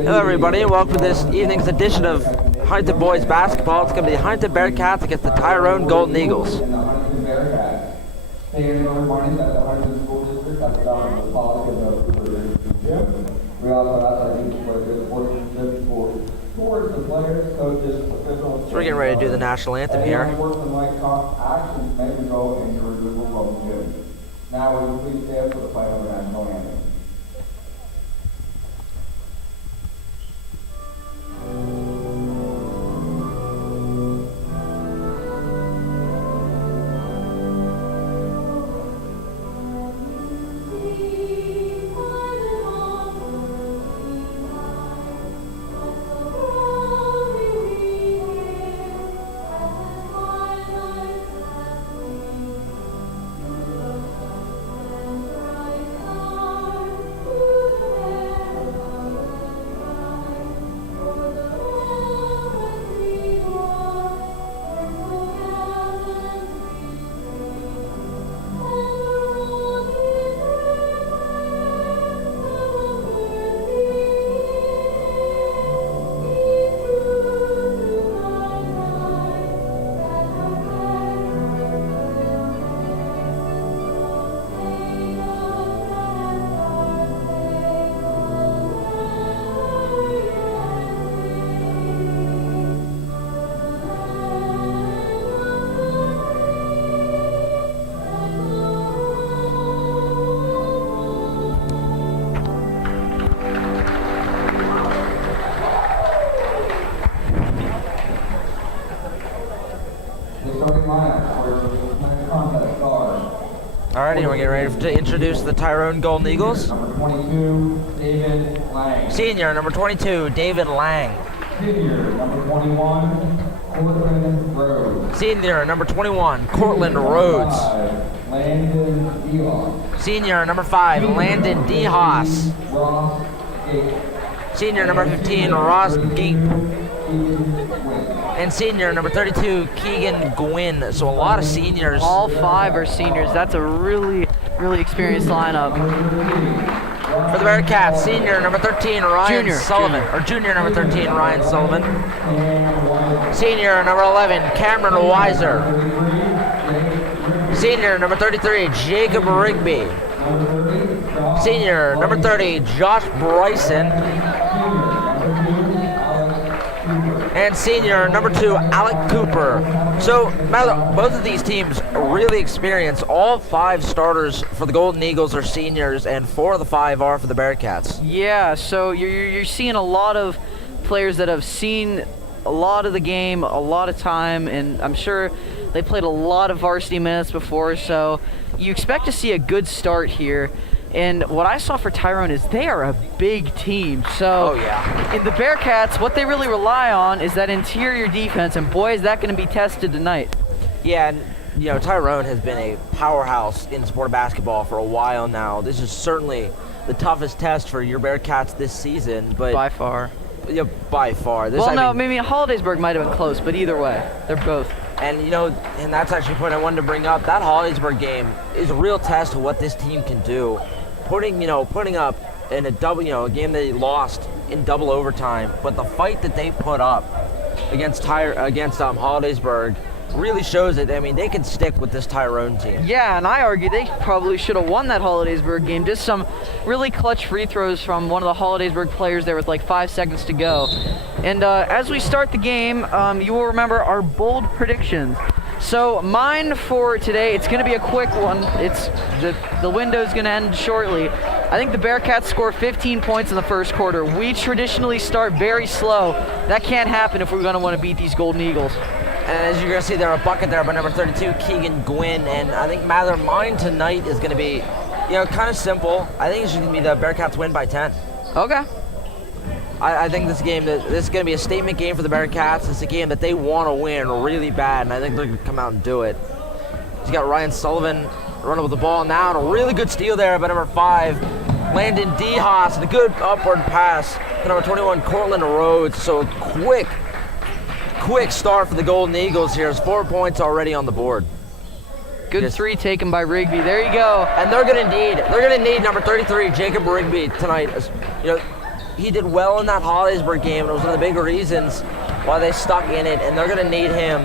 Hello everybody, and welcome to this evening's edition of Huntingdon Boys Basketball. It's going to be the Huntingdon Bearcats against the Tyrone Golden Eagles. We also ask our teams to play good sportsmanship towards the players, coaches, officials. So we're getting ready to do the national anthem here. Actions may result in your removal from the gym. Now we will please stand for the playing of the national anthem. Alrighty, we're getting ready to introduce the Tyrone Golden Eagles. Number 22, David Lang. Senior, number 22, David Lang. Senior, number 21, Cortland Rhodes. Senior, number 21, Cortland Rhodes. Landon Elon. Senior, number 5, Landon DeHaas. Ross Gate. Senior, number 15, Ross Geep. And senior, number 32, Keegan Gwynn. So a lot of seniors. All 5 are seniors. That's a really experienced lineup. For the Bearcats, senior, number 13, Ryan Junior. Sullivan. Or junior, number 13, Ryan Sullivan. Senior, number 11, Cameron Weiser. Senior, number 33, Jacob Rigby. Senior, number 30, Josh Bryson. And senior, number 2, Alec Cooper. So, both of these teams are really experienced. All 5 starters for the Golden Eagles are seniors, and 4 of the 5 are for the Bearcats. Yeah, so you're seeing a lot of players that have seen a lot of the game, a lot of time, and I'm sure they played a lot of varsity minutes before, so you expect to see a good start here. And what I saw for Tyrone is they are a big team. So in the Bearcats, what they really rely on is that interior defense, and boy, is that going to be tested tonight. Yeah, and Tyrone has been a powerhouse in the sport of basketball for a while now. This is certainly the toughest test for your Bearcats this season, but By far. Yeah, by far. This, Maybe Hollidaysburg might have been close, but either way, they're both. And and that's actually a point I wanted to bring up. That Hollidaysburg game is a real test of what this team can do. Putting up in a double, a game they lost in double overtime, but the fight that they put up against Hollidaysburg really shows it. I mean, they can stick with this Tyrone team. Yeah, and I argue they probably should have won that Hollidaysburg game. Just some really clutch free throws from one of the Hollidaysburg players there with like 5 seconds to go. And as we start the game, you will remember our bold predictions. So mine for today, it's going to be a quick one. It's the window's going to end shortly. I think the Bearcats score 15 points in the first quarter. We traditionally start very slow. That can't happen if we're going to want to beat these Golden Eagles. And as you're going to see, there a bucket there by number 32, Keegan Gwynn. And I think mine tonight is going to be, kind of simple. I think it's going to be the Bearcats win by 10. Okay. I think this is going to be a statement game for the Bearcats. It's a game that they want to win really bad, and I think they're going to come out and do it. You got Ryan Sullivan running with the ball now, and a really good steal there by number 5, Landon DeHaas, and a good upward pass to number 21, Cortland Rhodes. So a quick start for the Golden Eagles here. There's 4 points already on the board. Good three taken by Rigby. There you go. And they're going to need number 33, Jacob Rigby, tonight. he did well in that Hollidaysburg game, and it was one of the big reasons why they stuck in it, and they're going to need him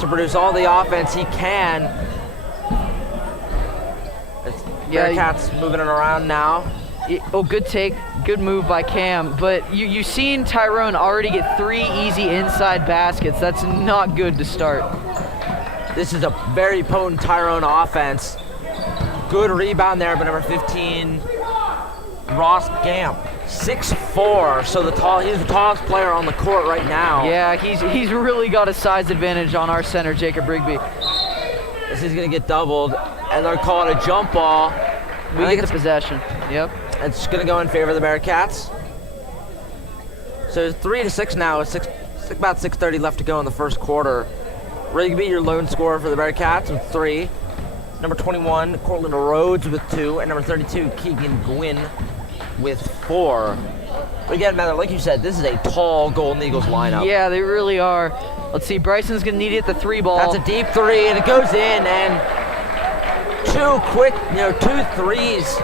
to produce all the offense he can. Bearcats moving it around now. Good take. Good move by Cam. But you've seen Tyrone already get 3 easy inside baskets. That's not good to start. This is a very potent Tyrone offense. Good rebound there, but number 15, Ross Gamp, 6'4", so he's the tallest player on the court right now. Yeah, he's really got a size advantage on our center, Jacob Rigby. This is going to get doubled, and they're calling a jump ball. We get the possession. Yep. It's going to go in favor of the Bearcats. So it's 3-6 now, with about 6:30 left to go in the first quarter. Rigby, your lone scorer for the Bearcats with 3. Number 21, Cortland Rhodes with 2, and number 32, Keegan Gwynn with 4. But again, Mather, like you said, this is a tall Golden Eagles lineup. Yeah, they really are. Let's see, Bryson's going to need it at the 3 ball. That's a deep 3, and it goes in, and 2 threes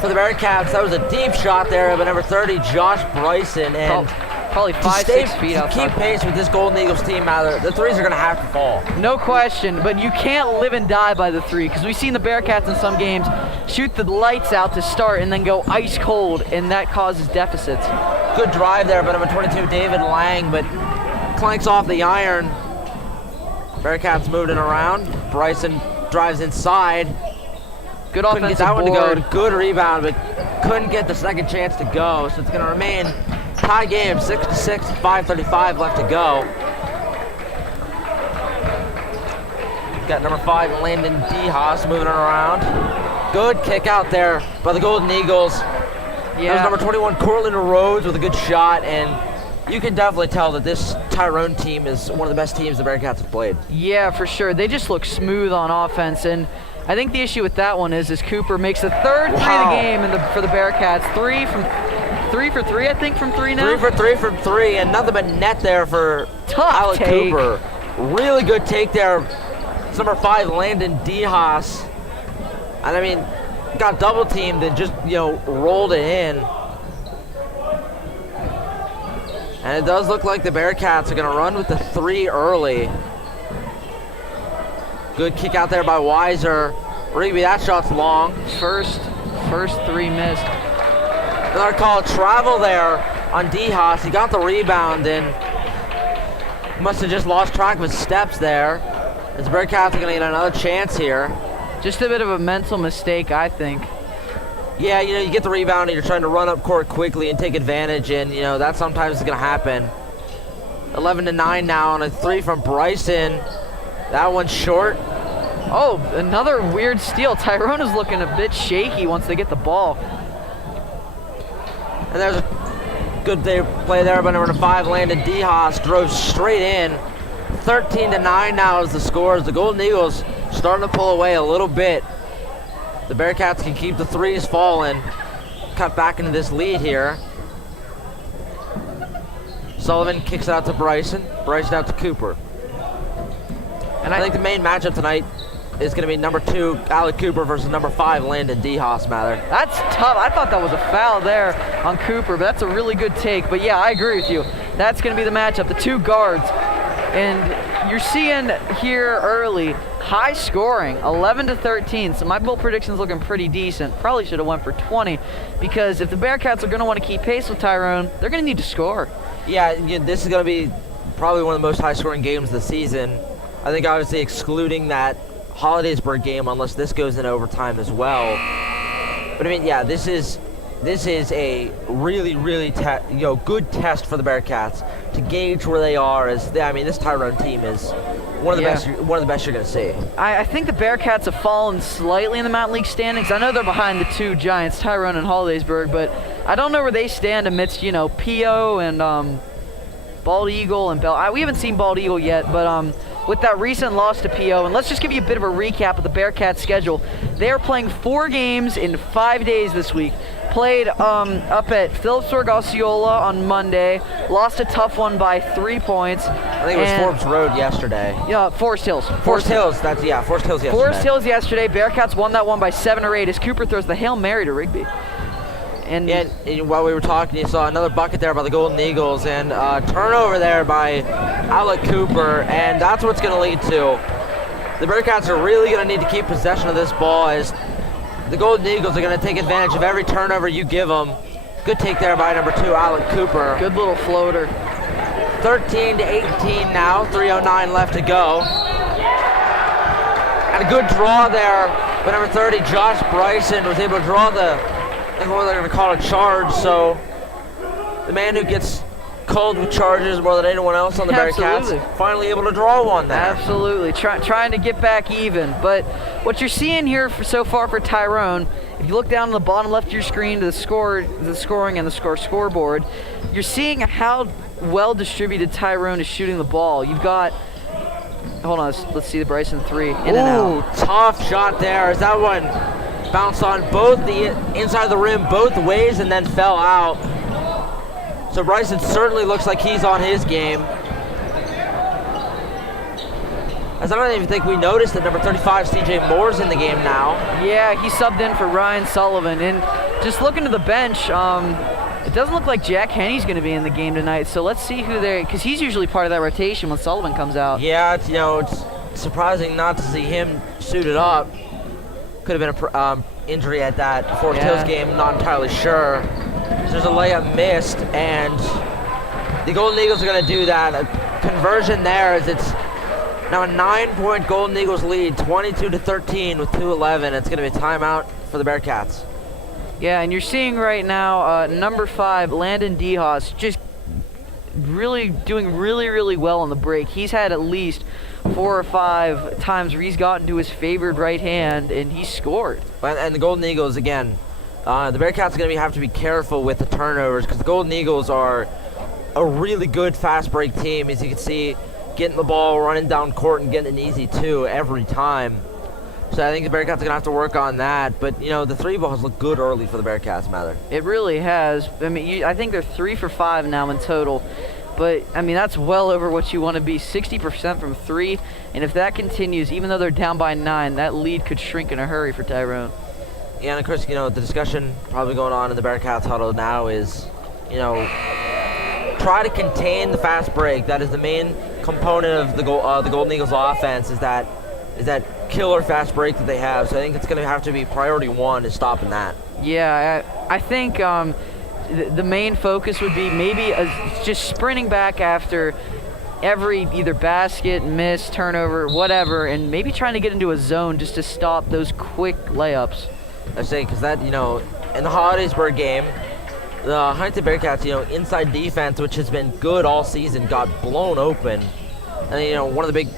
for the Bearcats. That was a deep shot there by number 30, Josh Bryson, and probably 5-6 feet outside. To keep pace with this Golden Eagles team, Mather, the 3s are going to have to fall. No question, but you can't live and die by the 3, because we've seen the Bearcats in some games shoot the lights out to start and then go ice cold, and that causes deficits. Good drive there by number 22, David Lang, but clanks off the iron. Bearcats moving around. Bryson drives inside. Good couldn't offensive get that one to board. go. Good rebound, but couldn't get the second chance to go. So it's going to remain tie game, 6-6, 5:35 left to go. Got number 5, Landon DeHaas, moving it around. Good kick out there by the Golden Eagles. Yeah. That was number 21, Cortland Rhodes, with a good shot, and you can definitely tell that this Tyrone team is one of the best teams the Bearcats have played. Yeah, for sure. They just look smooth on offense, and I think the issue with that one is Cooper makes the 3rd 3 of the game for the Bearcats. 3 for 3, I think, from 3 now. 3 for 3 from 3, and nothing but net there for Alec take. Cooper. Really good take there. It's number 5, Landon DeHaas. And I mean, got double teamed and just, rolled it in. And it does look like the Bearcats are going to run with the 3 early. Good kick out there by Weiser. Rigby, that shot's long. First 3 missed. Another call, travel there on DeHaas. He got the rebound and must have just lost track of his steps there. As the Bearcats are going to get another chance here. Just a bit of a mental mistake, I think. Yeah, you get the rebound and you're trying to run up court quickly and take advantage, and that sometimes is going to happen. 11-9 now on a 3 from Bryson. That one's short. Oh, another weird steal. Tyrone is looking a bit shaky once they get the ball. And there's a good play there by number 5, Landon DeHaas. Drove straight in. 13-9 now is the score. The Golden Eagles starting to pull away a little bit. The Bearcats can keep the 3s falling. Cut back into this lead here. Sullivan kicks it out to Bryson. Bryson out to Cooper. And I think the main matchup tonight is going to be number 2, Alec Cooper, versus number 5, Landon DeHaas, Mather. That's tough. I thought that was a foul there on Cooper, but that's a really good take. But yeah, I agree with you. That's going to be the matchup, the 2 guards. And you're seeing here early, high scoring, 11-13. So my bold prediction's looking pretty decent. Probably should have went for 20, because if the Bearcats are going to want to keep pace with Tyrone, they're going to need to score. Yeah, this is going to be probably one of the most high-scoring games of the season. I think obviously excluding that Hollidaysburg game, unless this goes in overtime as well. But I mean, yeah, this is a really good test for the Bearcats to gauge where they are. This Tyrone team is one of the best you're going to see. I think the Bearcats have fallen slightly in the Mountain League standings. I know they're behind the 2 giants, Tyrone and Hollidaysburg, but I don't know where they stand amidst P.O. and Bald Eagle and Bell. We haven't seen Bald Eagle yet, but with that recent loss to P.O., and let's just give you a bit of a recap of the Bearcats' schedule. They are playing 4 games in 5 days this week. Played up at Phillipsburg Osceola on Monday. Lost a tough one by 3 points. I think it was Forbes Road yesterday. Yeah, Forest Hills. Forest Hills yesterday. Forest Hills yesterday. Bearcats won that one by 7 or 8 as Cooper throws the Hail Mary to Rigby. And while we were talking, you saw another bucket there by the Golden Eagles, and turnover there by Alec Cooper, and that's what's going to lead to. The Bearcats are really going to need to keep possession of this ball, as the Golden Eagles are going to take advantage of every turnover you give them. Good take there by number 2, Alec Cooper. good little floater. 13 to 18 now, 3:09 left to go. And a good draw there by number 30, Josh Bryson, was able to draw I think what they're going to call a charge. So the man who gets called with charges more than anyone else on the Absolutely. Bearcats, finally able to draw one there. Absolutely, trying to get back even. But what you're seeing here so far for Tyrone, if you look down on the bottom left of your screen to the scoring and the scoreboard, you're seeing how well distributed Tyrone is shooting the ball. You've got, hold on, let's see the Bryson 3 in and out. Tough shot there as that one bounced on both the inside of the rim both ways and then fell out. So Bryson certainly looks like he's on his game. As I don't even think we noticed that number 35, CJ Moore's in the game now. Yeah, he subbed in for Ryan Sullivan. And just looking to the bench, it doesn't look like Jack Henney's going to be in the game tonight. So let's see who because he's usually part of that rotation when Sullivan comes out. Yeah, it's surprising not to see him suited up. Could have been an injury at that Forest Hills game, not entirely sure. So there's a layup missed, and the Golden Eagles are going to do that. A conversion there, as it's now a 9-point Golden Eagles lead, 22 to 13 with 2:11. It's going to be a timeout for the Bearcats. Yeah, and you're seeing right now number 5, Landon DeHaas, just really doing really well on the break. He's had at least 4 or 5 times where he's gotten to his favored right hand and he scored. And the Golden Eagles, again, the Bearcats are going to have to be careful with the turnovers, because the Golden Eagles are a really good fast break team. As you can see, getting the ball, running down court, and getting an easy 2 every time. So I think the Bearcats are going to have to work on that. But, the 3 balls look good early for the Bearcats, Mather. It really has. I mean, I think they're 3 for 5 now in total. But, I mean, that's well over what you want to be, 60% from 3. And if that continues, even though they're down by 9, that lead could shrink in a hurry for Tyrone. Yeah, and of course, the discussion probably going on in the Bearcats huddle now is, try to contain the fast break. That is the main component of the Golden Eagles offense, is that killer fast break that they have. So I think it's going to have to be priority 1 is stopping that. Yeah, I think the main focus would be maybe just sprinting back after every either basket, miss, turnover, whatever, and maybe trying to get into a zone just to stop those quick layups. I say, because that, in the Hollidaysburg game, the Huntingdon Bearcats, inside defense, which has been good all season, got blown open. And, one of the big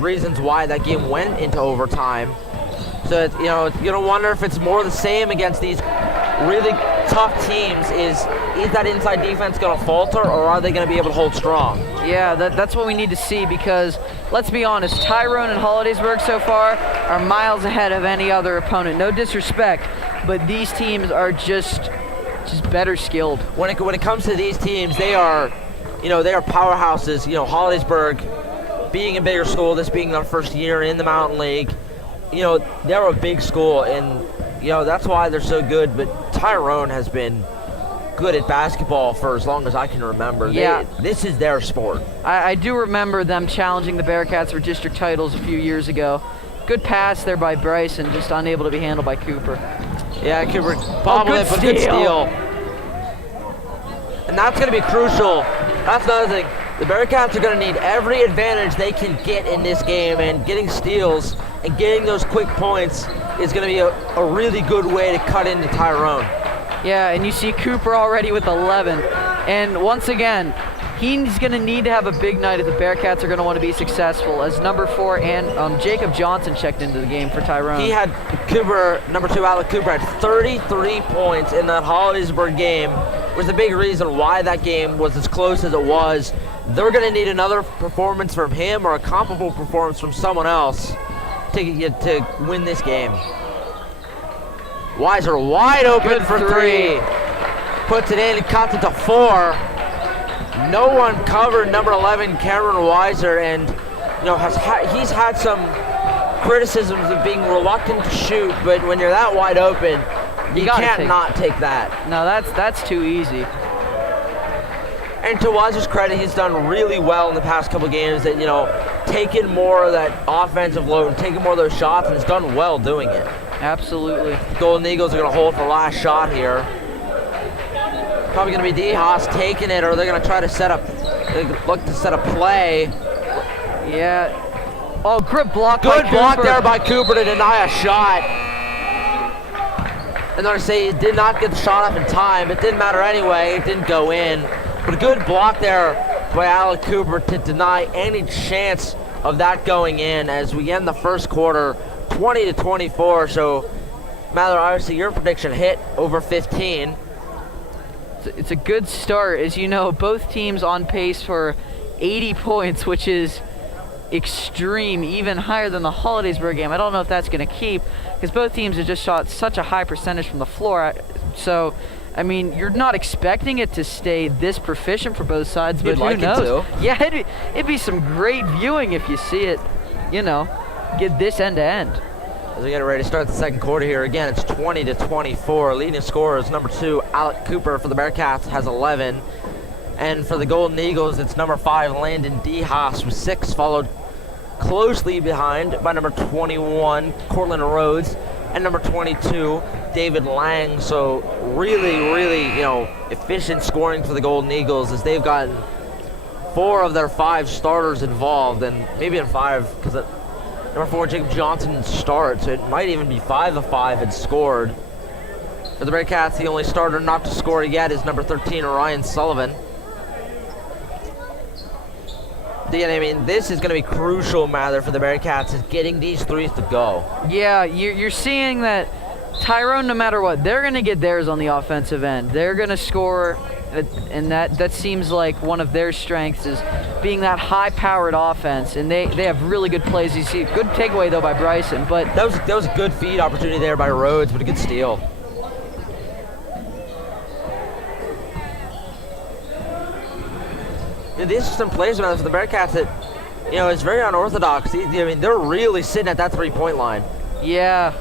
reasons why that game went into overtime. So, you're going to wonder if it's more the same against these really tough teams. Is that inside defense going to falter, or are they going to be able to hold strong? Yeah, that's what we need to see, because let's be honest, Tyrone and Hollidaysburg so far are miles ahead of any other opponent. No disrespect, but these teams are just better skilled. When it comes to these teams, they are powerhouses. Hollidaysburg being a bigger school, this being their first year in the Mountain League, they're a big school, and that's why they're so good. But Tyrone has been good at basketball for as long as I can remember. Yeah. This is their sport. I do remember them challenging the Bearcats for district titles a few years ago. Good pass there by Bryson, just unable to be handled by Cooper. Yeah, Cooper bobbled it, but good steal. And that's going to be crucial. That's another thing. The Bearcats are going to need every advantage they can get in this game, and getting steals and getting those quick points is going to be a really good way to cut into Tyrone. Yeah, and you see Cooper already with 11. And once again, he's going to need to have a big night if the Bearcats are going to want to be successful, as number 4 and Jacob Johnson checked into the game for Tyrone. He had number 2, Alec Cooper, had 33 points in that Hollidaysburg game, was the big reason why that game was as close as it was. They're going to need another performance from him or a comparable performance from someone else to win this game. Weiser wide open Good for three. 3. Puts it in and cuts it to 4. No one covered number 11, Cameron Weiser, and he's had some criticisms of being reluctant to shoot, but when you're that wide open, You can't not take that. No, that's too easy. And to Waz's credit, he's done really well in the past couple games that, taking more of that offensive load, taking more of those shots, and he's done well doing it. Absolutely. The Golden Eagles are going to hold for last shot here. Probably going to be D-Haas taking it, or they're going to try to look to set a play. Yeah. Oh, good block by Good block Cooper. there by Cooper to deny a shot. And they're saying he did not get the shot up in time. It didn't matter anyway. It didn't go in. But a good block there by Alec Cooper to deny any chance of that going in as we end the first quarter 20-24. So, Mather, obviously your prediction hit over 15. It's a good start. As you know, both teams on pace for 80 points, which is extreme, even higher than the Hollidaysburg game. I don't know if that's going to keep because both teams have just shot such a high percentage from the floor. So, I mean, you're not expecting it to stay this proficient for both sides, but who knows? Yeah, it'd be some great viewing if you see it, get this end to end. As we get ready to start the second quarter here, again, it's 20-24. Leading scorer is number 2, Alec Cooper for the Bearcats, has 11. And for the Golden Eagles, it's number 5, Landon D-Haas with 6, followed closely behind by number 21, Cortland Rhodes, and number 22, David Lang. So really, really, efficient scoring for the Golden Eagles as they've gotten 4 of their 5 starters involved, and maybe in 5 because number 4, Jacob Johnson starts, so it might even be 5 of 5 had scored. For the Bearcats, the only starter not to score yet is number 13, Ryan Sullivan. I mean, this is going to be crucial, Mather, for the Bearcats, is getting these threes to go. Yeah, you're seeing that Tyrone, no matter what, they're going to get theirs on the offensive end. They're going to score, and that seems like one of their strengths is being that high-powered offense, and they have really good plays. You see, good takeaway, though, by Bryson. But that was a good feed opportunity there by Rhodes, but a good steal. These are some plays for the Bearcats that, it's very unorthodox. I mean, they're really sitting at that three-point line. Yeah,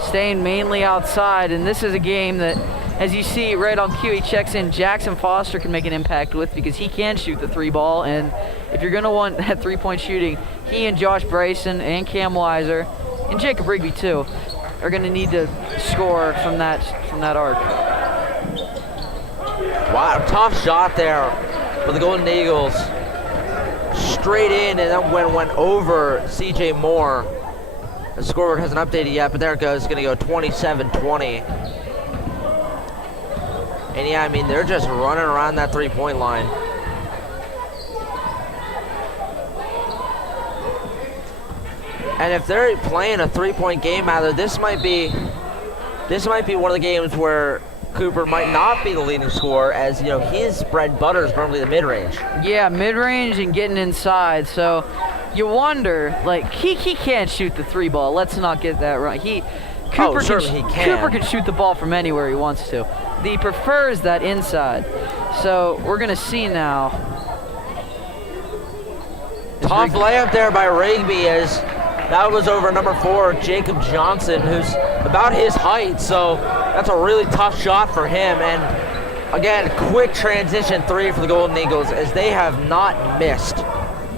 staying mainly outside, and this is a game that, as you see right on cue, he checks in. Jackson Foster can make an impact with because he can shoot the 3 ball, and if you're going to want that 3-point shooting, he and Josh Bryson and Cam Weiser, and Jacob Rigby too, are going to need to score from that arc. Wow, tough shot there for the Golden Eagles. Straight in, and then went over C.J. Moore. The scoreboard hasn't updated yet, but there it goes. It's going to go 27-20. And yeah, I mean, they're just running around that three-point line. And if they're playing a three-point game, Mather, this might be one of the games where Cooper might not be the leading scorer, as his bread and butter is normally the mid-range. Yeah, mid-range and getting inside. So you wonder, he can't shoot the 3 ball. Let's not get that right. Cooper can shoot the ball from anywhere he wants to. He prefers that inside. So we're gonna see now. Tough layup there by Rigby, as that was over number 4, Jacob Johnson, who's about his height. So that's a really tough shot for him. And again, quick transition 3 for the Golden Eagles, as they have not missed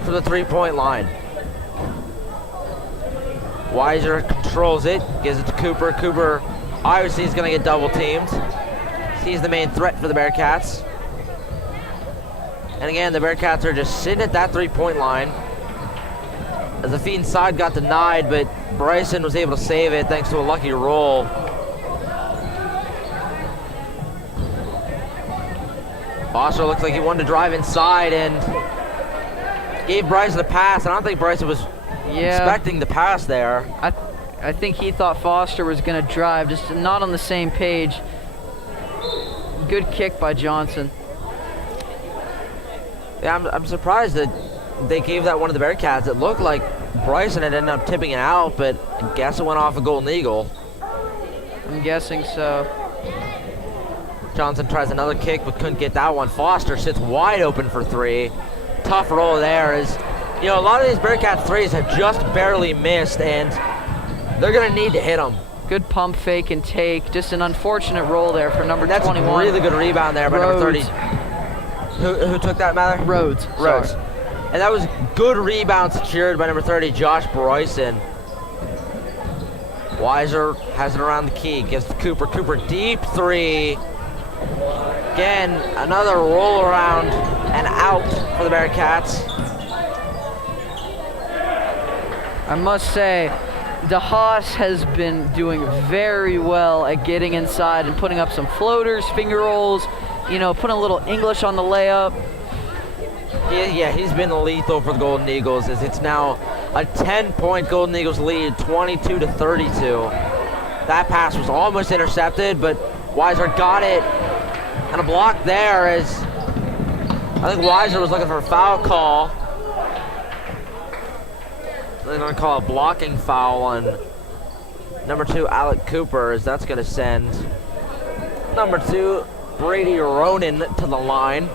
from the 3-point line. Weiser controls it, gives it to Cooper. Cooper obviously is going to get double teamed. He's the main threat for the Bearcats. And again, the Bearcats are just sitting at that 3-point line. As the feed inside got denied, but Bryson was able to save it thanks to a lucky roll. Foster looks like he wanted to drive inside and gave Bryson a pass. I don't think Bryson was expecting the pass there. I think he thought Foster was going to drive, just not on the same page. Good kick by Johnson. Yeah, I'm surprised that they gave that one to the Bearcats. It looked like Bryson had ended up tipping it out, but I guess it went off a Golden Eagle. I'm guessing so. Johnson tries another kick, but couldn't get that one. Foster sits wide open for 3. Tough roll there. A lot of these Bearcats threes have just barely missed, and they're going to need to hit them. Good pump fake and take. Just an unfortunate roll there for number That's 21. a really good rebound there by number 30. Who took that, Mather? Rhodes. Rhodes. Sorry. And that was good rebound secured by number 30, Josh Bryson. Weiser has it around the key, gives to Cooper. Cooper, deep three. Again, another roll around and out for the Bearcats. I must say, DeHaas has been doing very well at getting inside and putting up some floaters, finger rolls, you know, putting a little English on the layup. Yeah, he's been lethal for the Golden Eagles, as it's now a 10-point Golden Eagles lead, 22-32. That pass was almost intercepted, but Weiser got it. And a block there, as I think Weiser was looking for a foul call. They're going to call a blocking foul on number 2, Alec Cooper, as that's going to send number 2, Brady Ronan, to the line.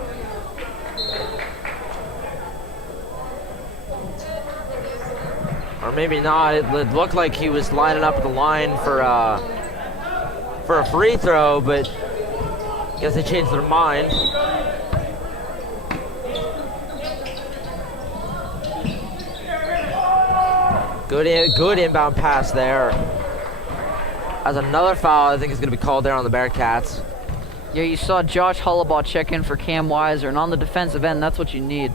Or maybe not. It looked like he was lining up at the line for a free throw, but I guess they changed their mind. Good inbound pass there. As another foul, I think is going to be called there on the Bearcats. Yeah, you saw Josh Hollabaugh check in for Cam Weiser, and on the defensive end, that's what you need.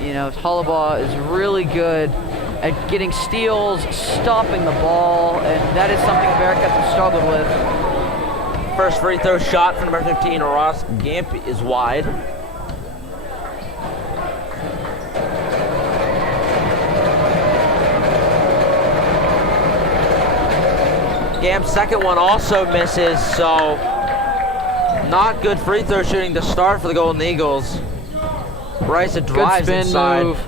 You know, Hollabaugh is really good at getting steals, stopping the ball, and that is something the Bearcats have struggled with. First free throw shot from number 15, Ross Gimp, is wide. Gamp's second one also misses, so not good free throw shooting to start for the Golden Eagles. Bryson drives good spin inside. move.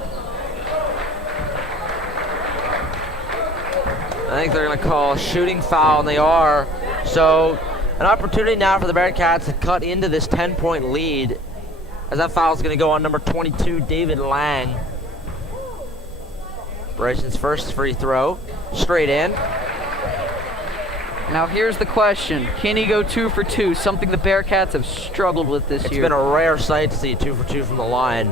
I think they're going to call a shooting foul, and they are. So an opportunity now for the Bearcats to cut into this 10-point lead, as that foul is going to go on number 22, David Lang. Bryson's first free throw, straight in. Now here's the question. Can he go 2 for 2? Something the Bearcats have struggled with this year. It's been a rare sight to see 2 for 2 from the line.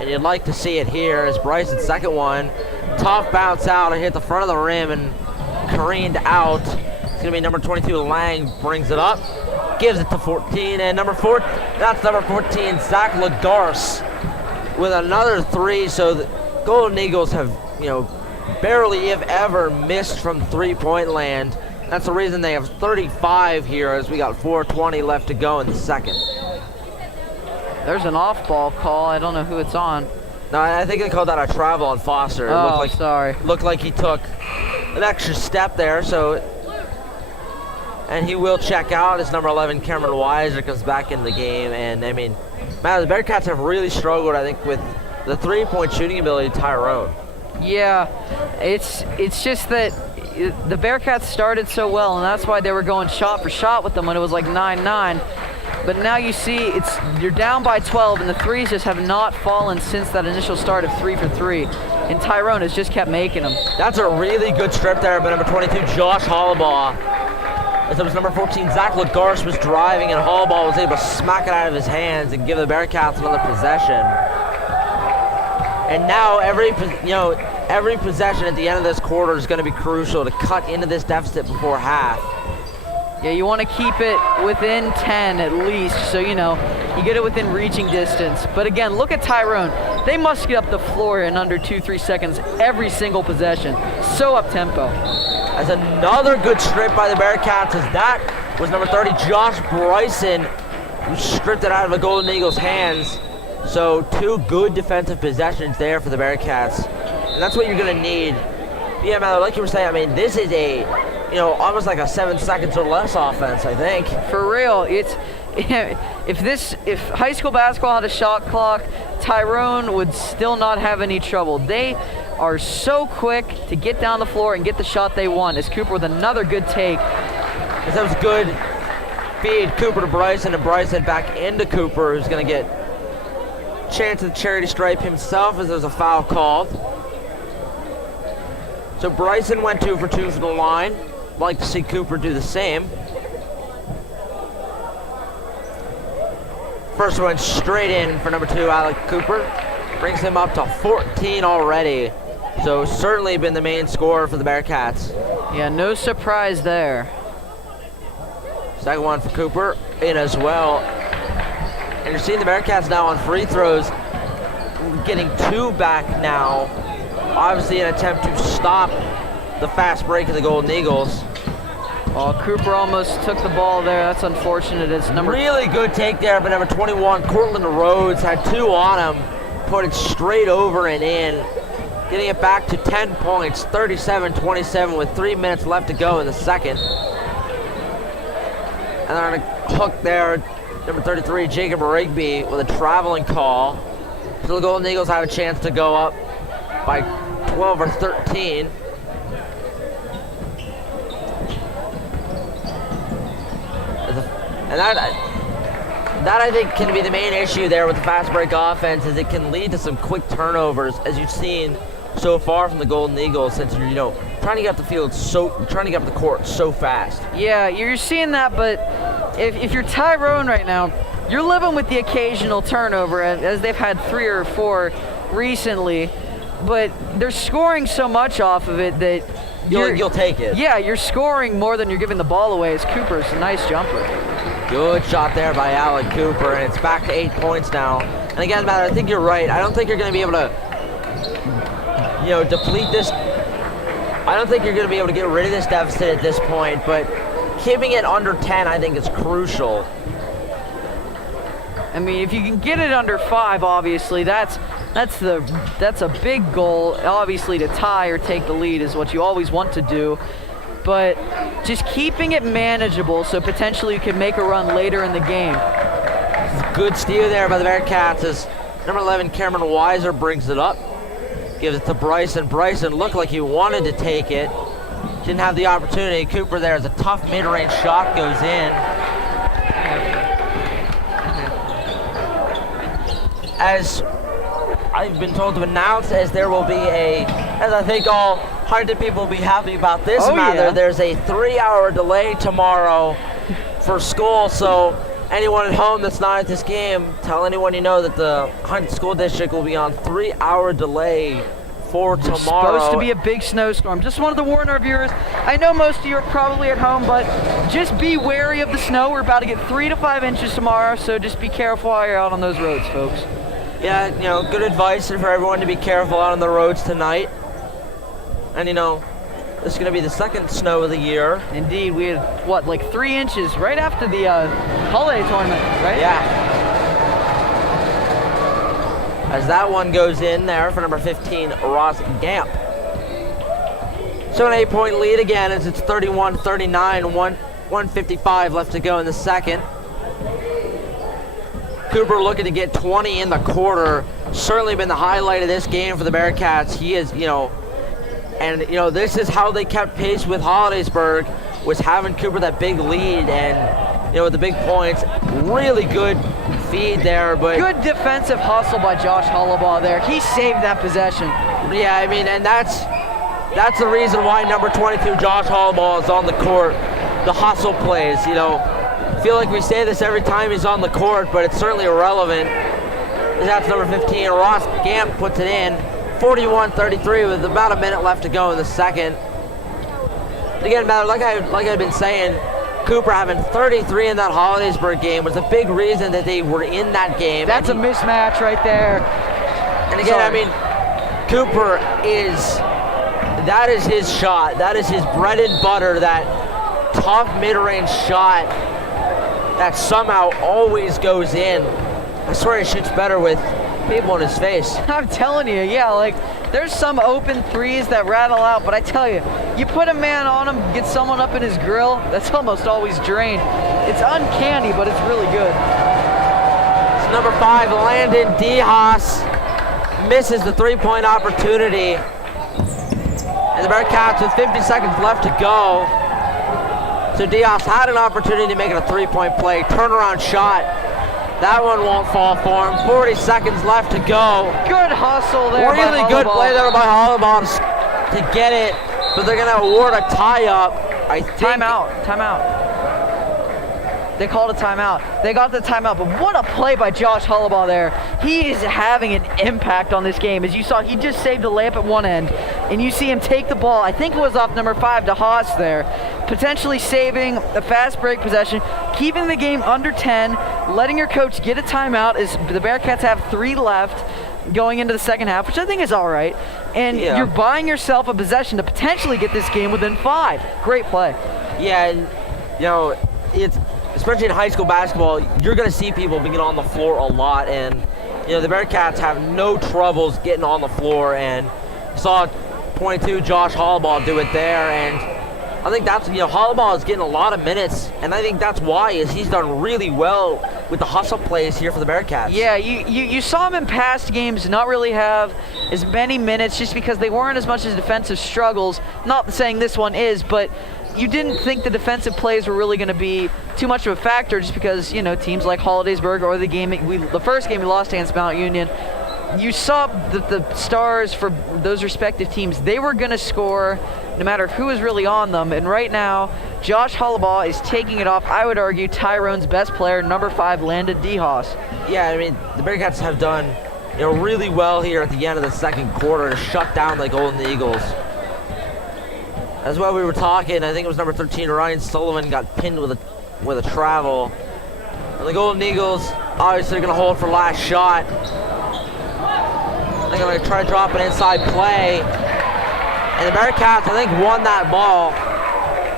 And you'd like to see it here, as Bryson's second one. Tough bounce out and hit the front of the rim and careened out. It's going to be number 22, Lang, brings it up. Gives it to 14, and that's number 14, Zach Lagarce, with another three. So the Golden Eagles have, barely, if ever, missed from three-point land. That's the reason they have 35 here, as we got 4:20 left to go in the second. There's an off-ball call. I don't know who it's on. No, I think they called that a travel on Foster. It Oh, sorry. Looked like he took an extra step there, and he will check out as number 11, Cameron Weiser, comes back into the game. And, man, the Bearcats have really struggled, I think, with the three-point shooting ability of Tyrone. Yeah, it's just that the Bearcats started so well, and that's why they were going shot for shot with them when it was like 9-9. But now you see you're down by 12, and the threes just have not fallen since that initial start of 3 for 3. And Tyrone has just kept making them. That's a really good strip there by number 22, Josh Hollabaugh. As it was number 14, Zach Lagarce was driving, and Hollabaugh was able to smack it out of his hands and give the Bearcats another possession. And now every possession at the end of this quarter is going to be crucial to cut into this deficit before half. Yeah, you want to keep it within 10 at least, so you get it within reaching distance. But again, look at Tyrone. They must get up the floor in under 2-3 seconds every single possession. So up-tempo. As another good strip by the Bearcats, as that was number 30, Josh Bryson, who stripped it out of the Golden Eagles' hands. So 2 good defensive possessions there for the Bearcats. And that's what you're going to need. Yeah, man, like you were saying, this is almost like a 7 seconds or less offense, I think. For real, if high school basketball had a shot clock, Tyrone would still not have any trouble. They are so quick to get down the floor and get the shot they want. As Cooper with another good take. That was good feed, Cooper to Bryson, and Bryson back into Cooper, who's going to get a chance at the charity stripe himself, as there's a foul called. So Bryson went 2 for 2 from the line. like to see Cooper do the same. First one straight in for number 2, Alec Cooper. Brings him up to 14 already. So certainly been the main scorer for the Bearcats. Yeah, no surprise there. Second one for Cooper, in as well. And you're seeing the Bearcats now on free throws, getting 2 back now. Obviously an attempt to stop the fast break of the Golden Eagles. Oh, Cooper almost took the ball there. That's unfortunate. It's Really good take there, but number 21, Cortland Rhodes, had 2 on him. Put it straight over and in. Getting it back to 10 points, 37-27 with 3 minutes left to go in the second. And then on a hook there, number 33, Jacob Rigby with a traveling call. So the Golden Eagles have a chance to go up by 12 or 13. And that I think can be the main issue there with the fast break offense, is it can lead to some quick turnovers, as you've seen so far from the Golden Eagles, since you're trying to get up the field trying to get up the court so fast. Yeah, you're seeing that, but if you're Tyrone right now, you're living with the occasional turnover, as they've had 3 or 4 recently, but they're scoring so much off of it that you'll take it. Yeah, you're scoring more than you're giving the ball away. As Cooper's a nice jumper. Good shot there by Alec Cooper, and it's back to 8 points now. And again, Matt, I think you're right. I don't think you're going to be able to, deplete this. I don't think you're going to be able to get rid of this deficit at this point, but keeping it under 10, I think, is crucial. I mean, if you can get it under 5, obviously, that's a big goal. Obviously, to tie or take the lead is what you always want to do. But just keeping it manageable so potentially you can make a run later in the game. Good steal there by the Bearcats as number 11, Cameron Weiser, brings it up. Gives it to Bryson. Bryson looked like he wanted to take it. Didn't have the opportunity. Cooper there as a tough mid-range shot goes in. As I've been told to announce, as there will be as I think all Huntingdon people will be happy about this matter, there's a 3-hour delay tomorrow for school, so anyone at home that's not at this game, tell anyone you know that the Huntingdon School District will be on 3-hour delay for tomorrow. It's supposed to be a big snowstorm. Just wanted to warn our viewers. I know most of you are probably at home, but just be wary of the snow. We're about to get 3 to 5 inches tomorrow, so just be careful while you're out on those roads, folks. Yeah, good advice for everyone to be careful out on the roads tonight. And this is going to be the second snow of the year. Indeed, we had, like 3 inches right after the holiday tournament, right? Yeah. As that one goes in there for number 15, Ross Gamp. So an 8-point lead again as it's 31-39, 1:55 left to go in the second. Cooper looking to get 20 in the quarter. Certainly been the highlight of this game for the Bearcats. He is, this is how they kept pace with Hollidaysburg, was having Cooper that big lead and, with the big points. Really good feed there, but good defensive hustle by Josh Hollabaugh there. He saved that possession. Yeah, I mean, and that's the reason why number 22, Josh Hollabaugh, is on the court. The hustle plays, I feel like we say this every time he's on the court, but it's certainly irrelevant. That's number 15, Ross Gamp puts it in. 41-33 with about a minute left to go in the second. Again, like I've been saying, Cooper having 33 in that Hollidaysburg game was a big reason that they were in that game. That's a mismatch right there. And again, I mean, Cooper that is his shot. That is his bread and butter, that tough mid-range shot that somehow always goes in. I swear he shoots better with people in his face. I'm telling you, there's some open threes that rattle out, but I tell you, you put a man on him, get someone up in his grill, that's almost always drained. It's uncanny, but it's really good. It's number 5, Landon DeHaas, misses the 3-point opportunity. And the Bearcats with 50 seconds left to go. So DeHaas had an opportunity to make it a 3-point play, turnaround shot. That one won't fall for him. 40 seconds left to go. Good hustle there. Really good play there by Hollabaugh to get it, but they're going to award a tie-up. I think Timeout. They called a timeout. They got the timeout, but what a play by Josh Hullabaugh there. He is having an impact on this game. As you saw, he just saved a layup at one end, and you see him take the ball, I think it was off number 5 to Haas there, potentially saving a fast break possession, keeping the game under 10, letting your coach get a timeout as the Bearcats have 3 left going into the second half, which I think is all right. And you're buying yourself a possession to potentially get this game within 5. Great play. Yeah, and it's especially in high school basketball, you're going to see people being on the floor a lot, and the Bearcats have no troubles getting on the floor, and you saw 22 Josh Hullabaugh do it there, and I think that's, Hullabaugh is getting a lot of minutes, and I think that's why is he's done really well with the hustle plays here for the Bearcats. Yeah, you saw him in past games not really have as many minutes just because they weren't as much as defensive struggles. Not saying this one is, but you didn't think the defensive plays were really going to be too much of a factor just because, teams like Hollidaysburg or the first game we lost against Mount Union, you saw the stars for those respective teams, they were going to score no matter who was really on them. And right now, Josh Hullabaugh is taking it off, I would argue, Tyrone's best player, number 5, Landon DeHaas. Yeah, I mean, the Bearcats have done really well here at the end of the second quarter to shut down the Golden Eagles. That's why we were talking. I think it was number 13, Ryan Sullivan, got pinned with a travel. And the Golden Eagles obviously are going to hold for last shot. I think I'm going to try to drop an inside play. And the Bearcats, I think, won that ball.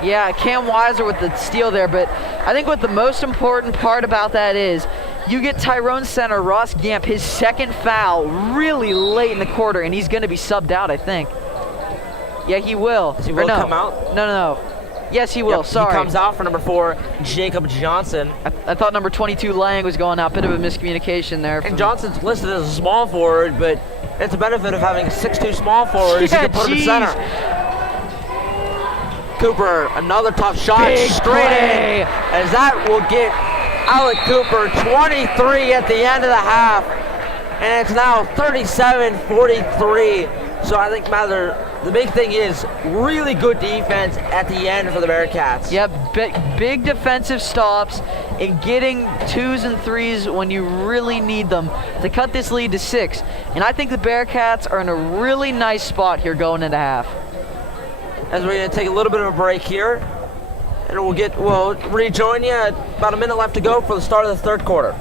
Yeah, Cam Weiser with the steal there, but I think what the most important part about that is you get Tyrone center Ross Gamp, his second foul really late in the quarter, and he's going to be subbed out, I think. Yeah, he will. Does he will come out? No. Yes, he will. Yep, Sorry. He comes out for number 4, Jacob Johnson. I thought number 22, Lang, was going out. Bit of a miscommunication there. And Johnson's listed as a small forward, but it's a benefit of having 6'2" small forwards. You can put him in center. Cooper, another tough shot. Big straight play. in. As that will get Alec Cooper 23 at the end of the half. And it's now 37-43. So I think the big thing is really good defense at the end for the Bearcats. Yep, big defensive stops and getting 2s and 3s when you really need them to cut this lead to 6. And I think the Bearcats are in a really nice spot here going into half. As we're going to take a little bit of a break here, and we'll rejoin you at about a minute left to go for the start of the third quarter.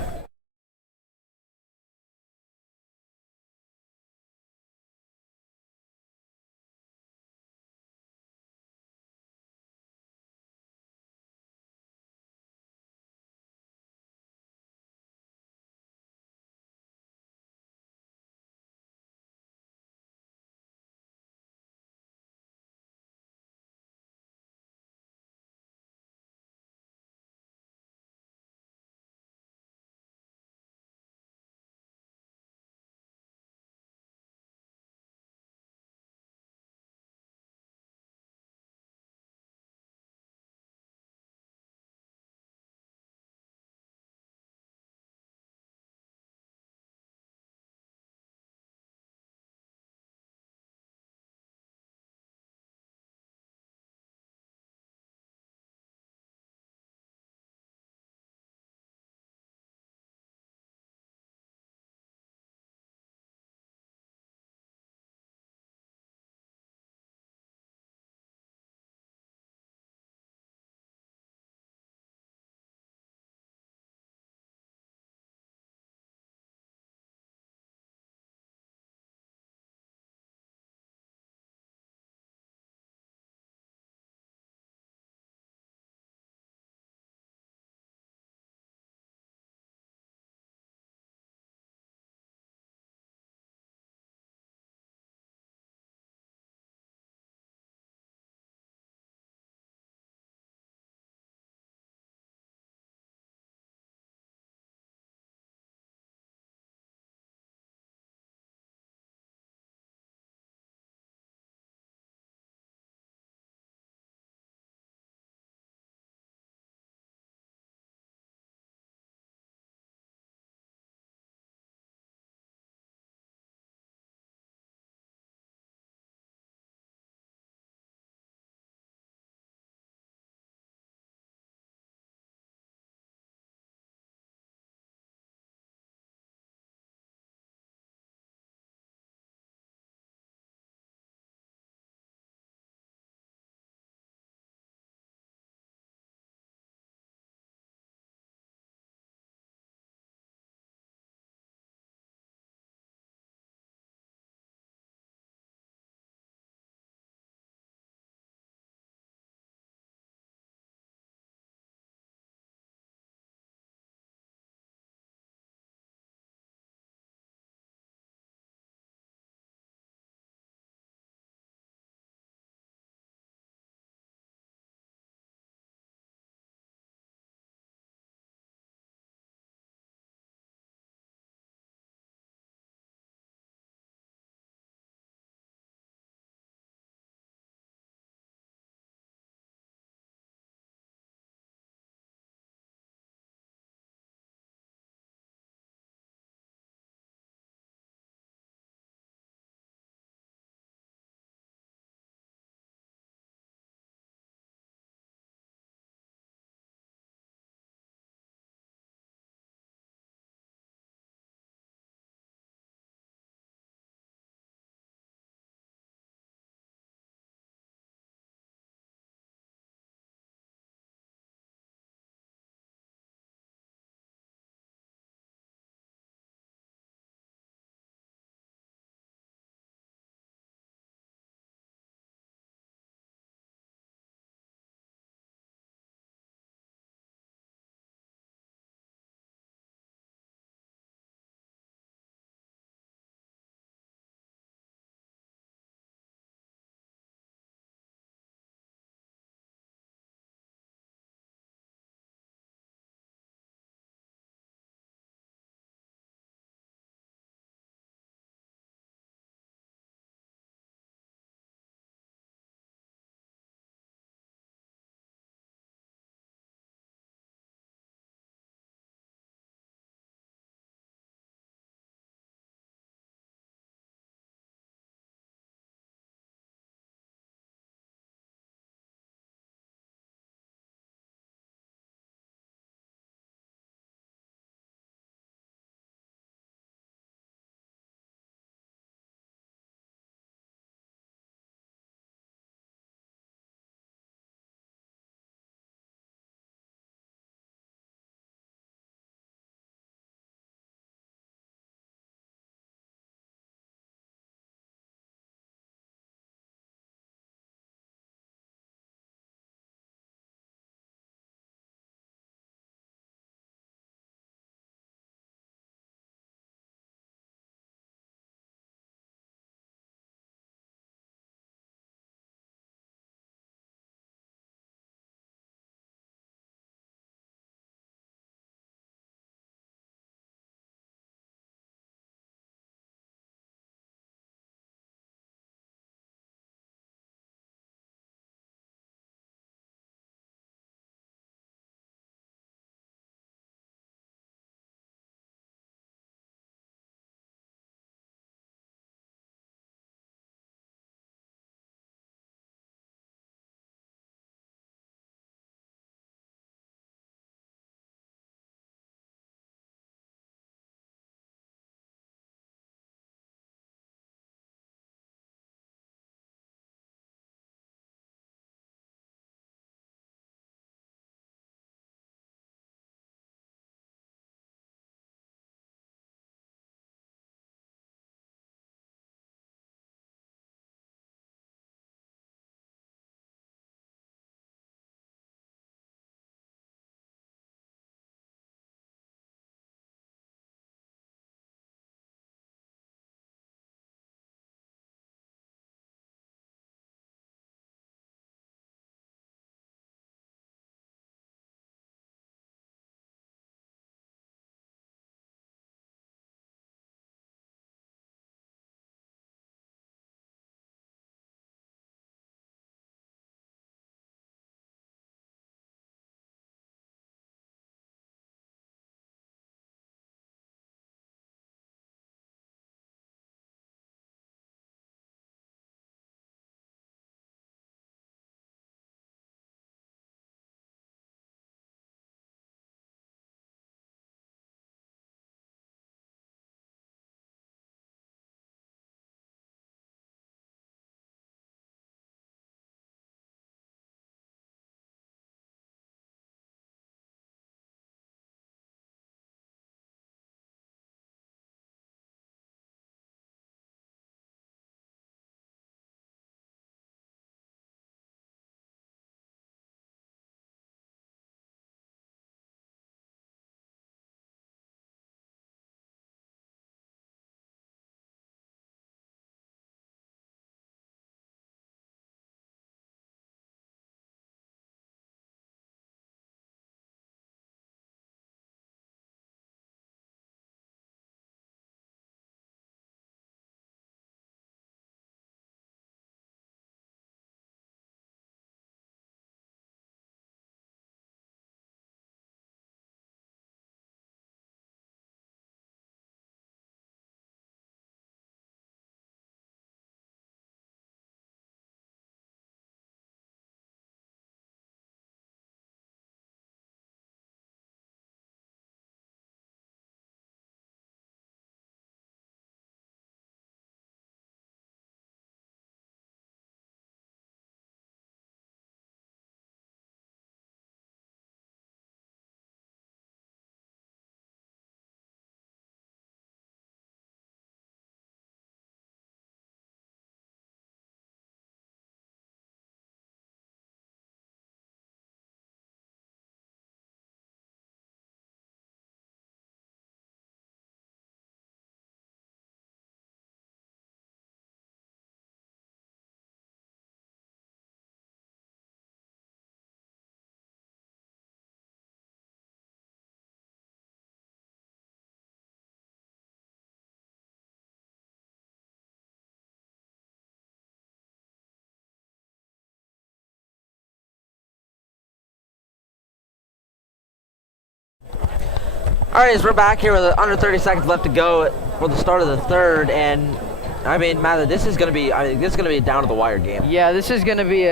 All right, so we're back here with under 30 seconds left to go for the start of the third, and I mean, Mather, this is going to be a down to the wire game. Yeah, this is going to be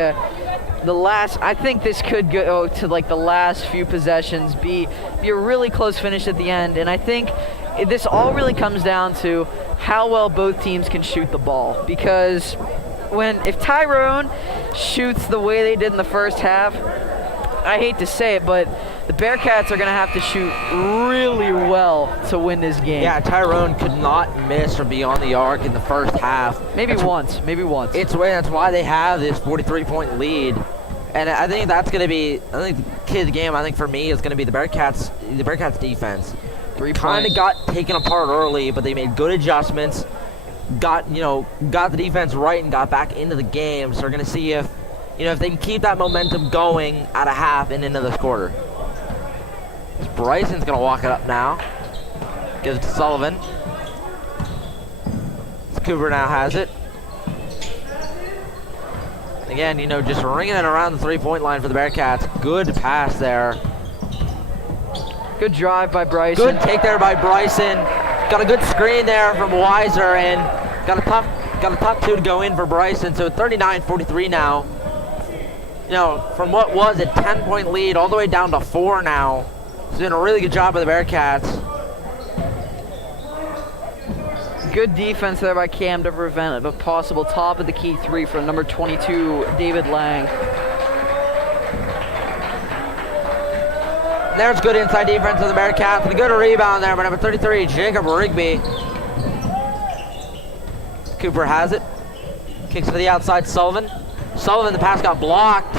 the last. I think this could go to like the last few possessions, be a really close finish at the end, and I think this all really comes down to how well both teams can shoot the ball. Because if Tyrone shoots the way they did in the first half, I hate to say it, but the Bearcats are going to have to shoot really well to win this game. Yeah, Tyrone could not miss from beyond the arc in the first half. Maybe once. That's why they have this 43-point lead. And I think that's going to be, the key of the game, I think for me, is going to be the Bearcats defense. Kind of got taken apart early, but they made good adjustments, got the defense right and got back into the game. So we're going to see if they can keep that momentum going at a half and into this quarter. Bryson's going to walk it up now. Gives it to Sullivan. Cooper now has it. Again, just ringing it around the three-point line for the Bearcats. Good pass there. Good drive by Bryson. Good take there by Bryson. Got a good screen there from Weiser, and got a tough two to go in for Bryson. So 39-43 now. From what was a 10-point lead all the way down to 4 now. It's been a really good job by the Bearcats. Good defense there by Cam to prevent a possible top of the key three from number 22, David Lang. There's good inside defense of the Bearcats, and a good rebound there by number 33, Jacob Rigby. Cooper has it. Kicks to the outside, Sullivan. Sullivan, the pass got blocked,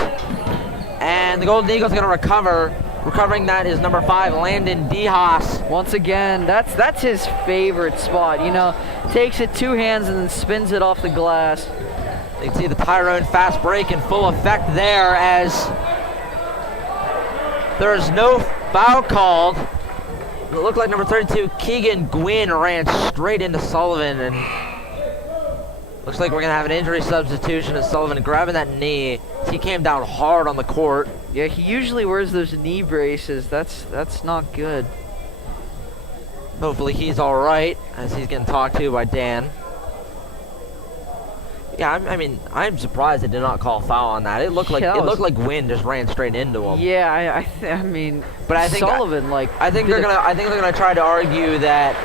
and the Golden Eagles going to recover. Recovering that is number 5, Landon DeHaas. Once again, that's his favorite spot. Takes it two hands and then spins it off the glass. You can see the Tyrone fast break in full effect there as there is no foul called. It looked like number 32, Keegan Gwynn, ran straight into Sullivan, and looks like we're going to have an injury substitution as Sullivan grabbing that knee. He came down hard on the court. Yeah, he usually wears those knee braces. That's not good. Hopefully he's all right as he's getting talked to by Dan. Yeah, I'm surprised they did not call a foul on that. It looked like Gwynn just ran straight into him. Yeah, but I think Sullivan I think they're gonna try to argue that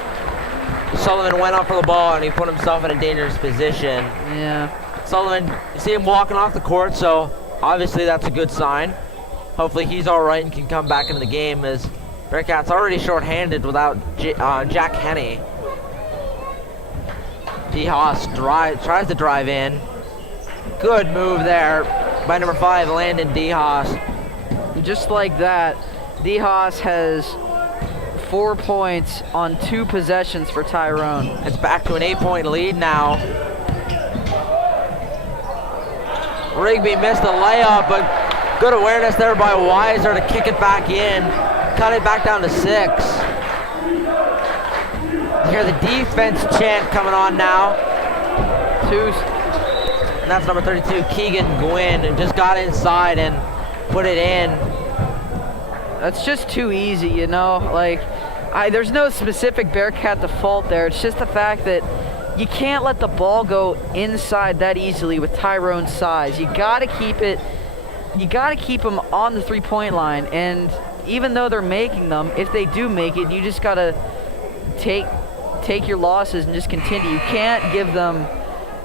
Sullivan went up for the ball and he put himself in a dangerous position. Yeah. Sullivan, you see him walking off the court, so obviously that's a good sign. Hopefully he's all right and can come back into the game as Bearcats already shorthanded without Jack Henney. DeHaas tries to drive in. Good move there by number 5, Landon DeHaas. Just like that, DeHaas has 4 points on 2 possessions for Tyrone. It's back to an 8-point lead now. Rigby missed the layup, but good awareness there by Weiser to kick it back in. Cut it back down to 6. You hear the defense chant coming on now. And that's number 32, Keegan Gwynn, and just got inside and put it in. That's just too easy, there's no specific Bearcat default there. It's just the fact that you can't let the ball go inside that easily with Tyrone's size. You gotta keep them on the three-point line, and even though they're making them, if they do make it, you just gotta take your losses and just continue. You can't give them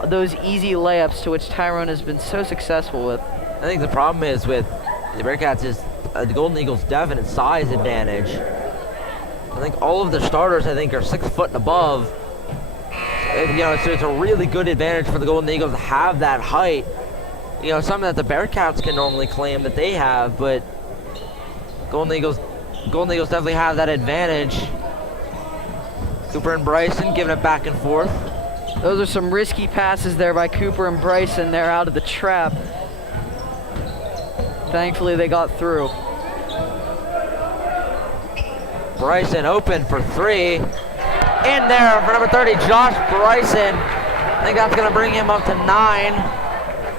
those easy layups to which Tyrone has been so successful with. I think the problem is with the Bearcats is the Golden Eagles' definite size advantage. I think all of their starters, are 6 foot and above. And, so it's a really good advantage for the Golden Eagles to have that height. Something that the Bearcats can normally claim that they have, but Golden Eagles definitely have that advantage. Cooper and Bryson giving it back and forth. Those are some risky passes there by Cooper and Bryson. They're out of the trap. Thankfully, they got through. Bryson open for 3. In there for number 30, Josh Bryson. I think that's going to bring him up to 9.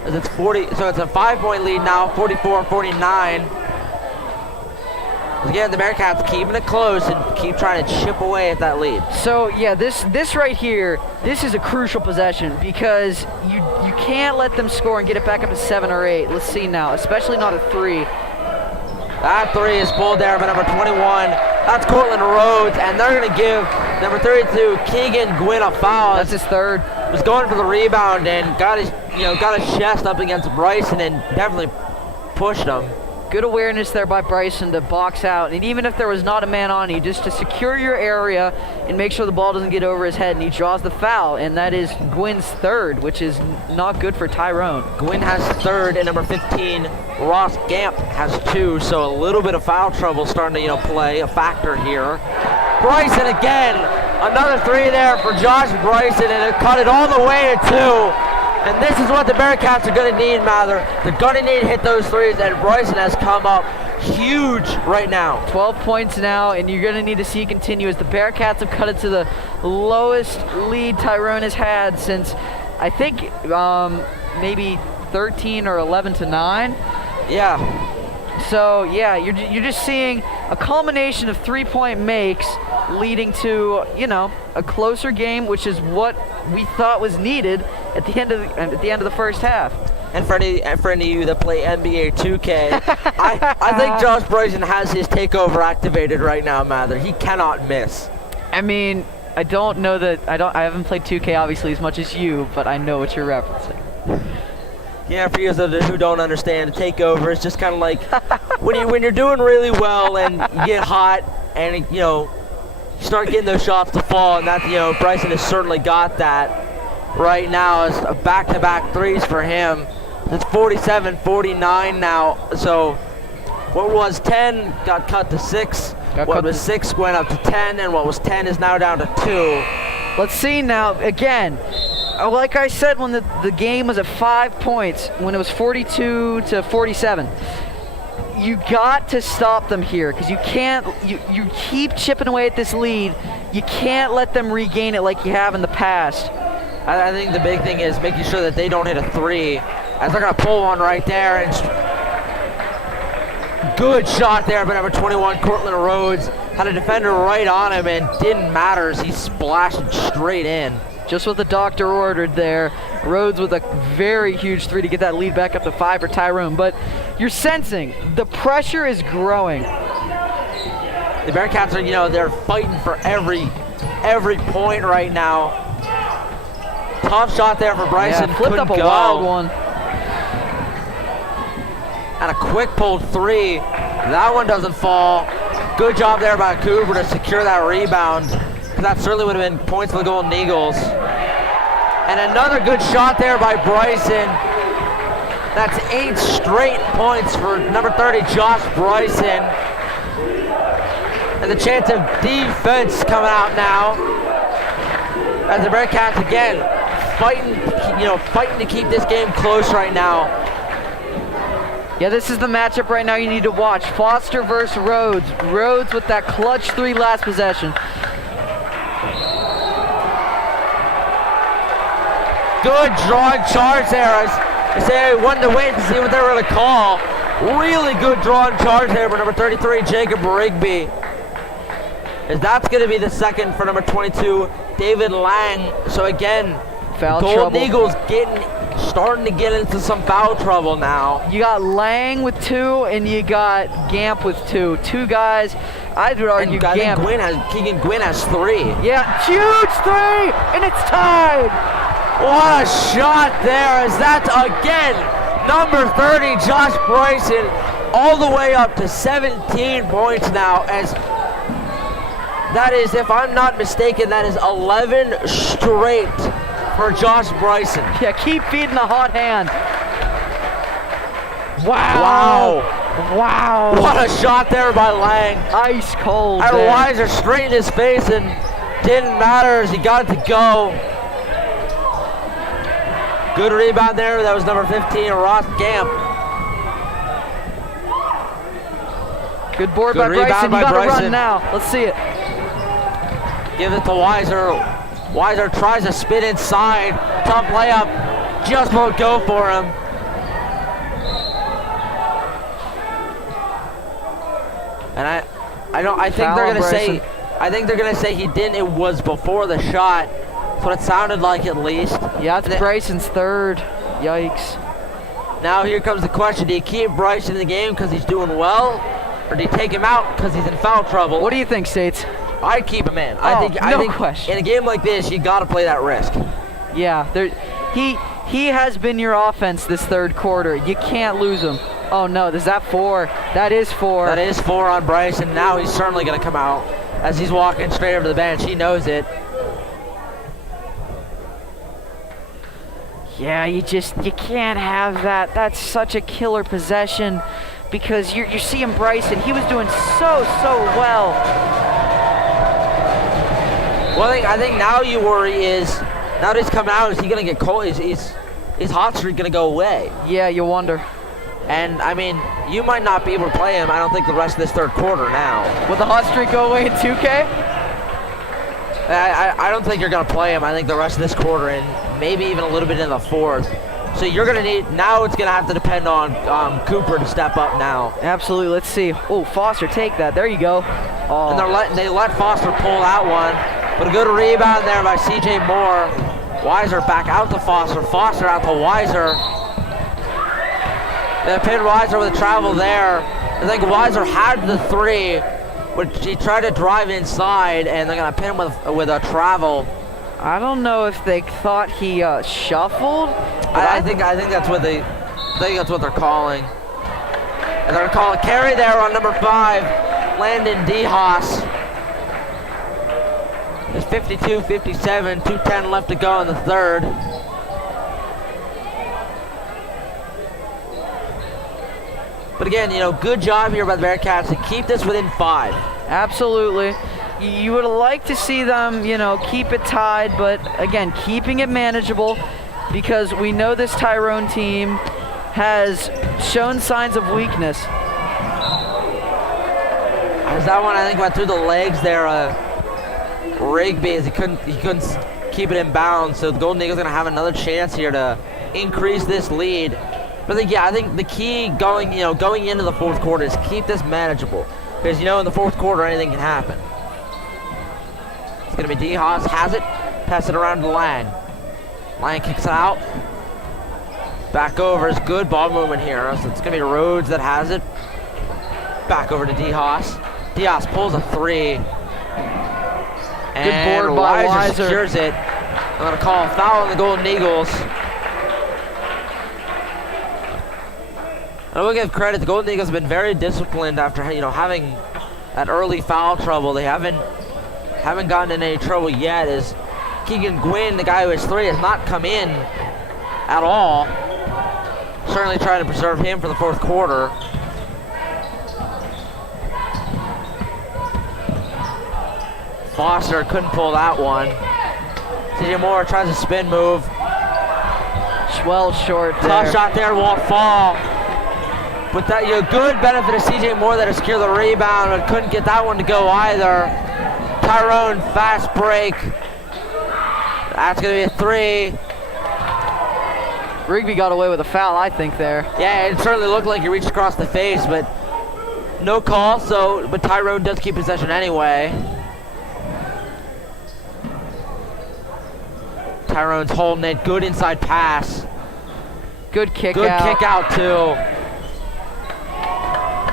As it's 40, so it's a 5-point lead now, 44-49. Again, the Bearcats keeping it close and keep trying to chip away at that lead. So yeah, this right here, this is a crucial possession because you can't let them score and get it back up to 7 or 8. Let's see now, especially not a 3. That 3 is pulled there by number 21. That's Cortland Rhodes, and they're going to give number 32 Keegan Gwynn a foul. That's his 3rd. Was going for the rebound and got his chest up against Bryson and definitely pushed him. Good awareness there by Bryson to box out, and even if there was not a man on you, just to secure your area and make sure the ball doesn't get over his head, and he draws the foul, and that is Gwynn's 3rd, which is not good for Tyrone. Gwynn has 3rd, and number 15 Ross Gamp has 2, so a little bit of foul trouble starting to play a factor here. Bryson again, another 3 there for Josh Bryson, and it cut it all the way to 2. And this is what the Bearcats are going to need, Mather. They're going to need to hit those 3s, and Bryson has come up huge right now. 12 points now, and you're going to need to see it continue as the Bearcats have cut it to the lowest lead Tyrone has had since, I think, maybe 13 or 11 to 9. Yeah. So, yeah, you're just seeing a culmination of 3-point makes leading to, a closer game, which is what we thought was needed at the end of the first half. And for any of you that play NBA 2K, I think Josh Bryson has his takeover activated right now, Mather. He cannot miss. I mean, I don't know that I haven't played 2K obviously as much as you, but I know what you're referencing. Yeah, for you who don't understand, a takeover is just kind of like when you're doing really well and you get hot and you start getting those shots to fall, and that Bryson has certainly got that right now. It's a back-to-back 3s for him. It's 47-49 now. So what was 10 got cut to 6. What was 6 went up to 10, and what was 10 is now down to 2. Let's see now again. Like I said, when the game was at 5 points, when it was 42 to 47, you got to stop them here because you can't. You keep chipping away at this lead. You can't let them regain it like you have in the past. I think the big thing is making sure that they don't hit a 3, as they're gonna pull one right there. And good shot there by number 21, Cortland Rhodes. Had a defender right on him and didn't matter as he splashed it straight in. Just what the doctor ordered there. Rhodes with a very huge 3 to get that lead back up to 5 for Tyrone. But you're sensing the pressure is growing. The Bearcats are, they're fighting for every point right now. Tough shot there for Bryson. Yeah, flipped up a wild one. And a quick pulled 3. That one doesn't fall. Good job there by Cooper to secure that rebound. That certainly would have been points for the Golden Eagles. And another good shot there by Bryson. That's 8 straight points for number 30, Josh Bryson. And the chance of defense coming out now. As the Bearcats again fighting to keep this game close right now. Yeah, this is the matchup right now you need to watch. Foster versus Rhodes. Rhodes with that clutch 3 last possession. Good drawing charge there. I say I wanted to wait to see what they were going to call. Really good drawing charge there for number 33, Jacob Rigby. As that's going to be the 2nd for number 22, David Lang. So again, foul Golden trouble. Eagles starting to get into some foul trouble now. You got Lang with 2, and you got Gamp with 2. 2 guys. I would argue Gamp. Keegan Gwynn has 3. Yeah, huge 3, and it's tied. What a shot there, as that's again number 30, Josh Bryson, all the way up to 17 points now, as that is, if I'm not mistaken, that is 11 straight for Josh Bryson. Yeah, keep feeding the hot hand. Wow. What a shot there by Lang. Ice cold. Weiser straight in his face and didn't matter as he got it to go. Good rebound there. That was number 15, Ross Gamp. Good board by Bryson. You gotta run now. Let's see it. Give it to Weiser. Weiser tries to spin inside. Tough layup. Just won't go for him. And I think Foul they're on gonna Bryson. say. I think they're gonna say he didn't. It was before the shot. That's what it sounded like, at least. Yeah, it's Bryson's third. Yikes. Now here comes the question: do you keep Bryson in the game because he's doing well, or do you take him out because he's in foul trouble? What do you think, States? I'd keep him in. Oh, I think no question. in a game like this, you got to play that risk. Yeah, he has been your offense this third quarter. You can't lose him. Oh no, is that 4? That is 4. That is 4 on Bryson. Now he's certainly going to come out as he's walking straight over to the bench. He knows it. Yeah, you can't have that. That's such a killer possession because you're seeing Bryson. He was doing so well. Well, I think now you worry is, now that he's coming out, is he going to get cold? Is hot streak going to go away? Yeah, you wonder. And, I mean, you might not be able to play him, I don't think, the rest of this third quarter now. Will the hot streak go away in 2K? I don't think you're going to play him, I think, the rest of this quarter and maybe even a little bit in the fourth. So you're going to need, now it's going to have to depend on Cooper to step up now. Absolutely. Let's see. Oh, Foster, take that. There you go. Oh. And they let Foster pull that one. But a good rebound there by C.J. Moore. Weiser back out to Foster. Foster out to Weiser. They pinned Weiser with a travel there. I think Weiser had the 3, but he tried to drive inside, and they're going to pin him with a travel. I don't know if they thought he shuffled. I think that's what they're calling. And they're going to call a carry there on number 5, Landon DeHaas. It's 52-57, 2:10 left to go in the third. But again, good job here by the Bearcats to keep this within 5. Absolutely. You would like to see them, keep it tied, but again, keeping it manageable because we know this Tyrone team has shown signs of weakness. As that one, I think, went through the legs there, Rigby, as he couldn't keep it in bounds. So the Golden Eagles are going to have another chance here to increase this lead. But I think the key going into the fourth quarter is keep this manageable. Because in the fourth quarter anything can happen. It's going to be DeHaas, has it, pass it around to Lang. Lang kicks it out. Back over is good ball movement here. So it's going to be Rhodes that has it. Back over to DeHaas. DeHaas pulls a 3. Good board by Weiser. Secures it. I'm going to call a foul on the Golden Eagles. I will give credit. The Golden Eagles have been very disciplined after having that early foul trouble. They haven't gotten in any trouble yet. As Keegan Gwynn, the guy who has 3, has not come in at all. Certainly trying to preserve him for the fourth quarter. Foster couldn't pull that one. C.J. Moore tries a spin move. Well short there. Tough shot there, won't fall. But that good benefit of C.J. Moore that to secure the rebound, but couldn't get that one to go either. Tyrone, fast break. That's going to be a 3. Rigby got away with a foul, I think, there. Yeah, it certainly looked like he reached across the face, but no call, but Tyrone does keep possession anyway. Tyrone's holding it. Good inside pass. Good kick Good out. kick out, too.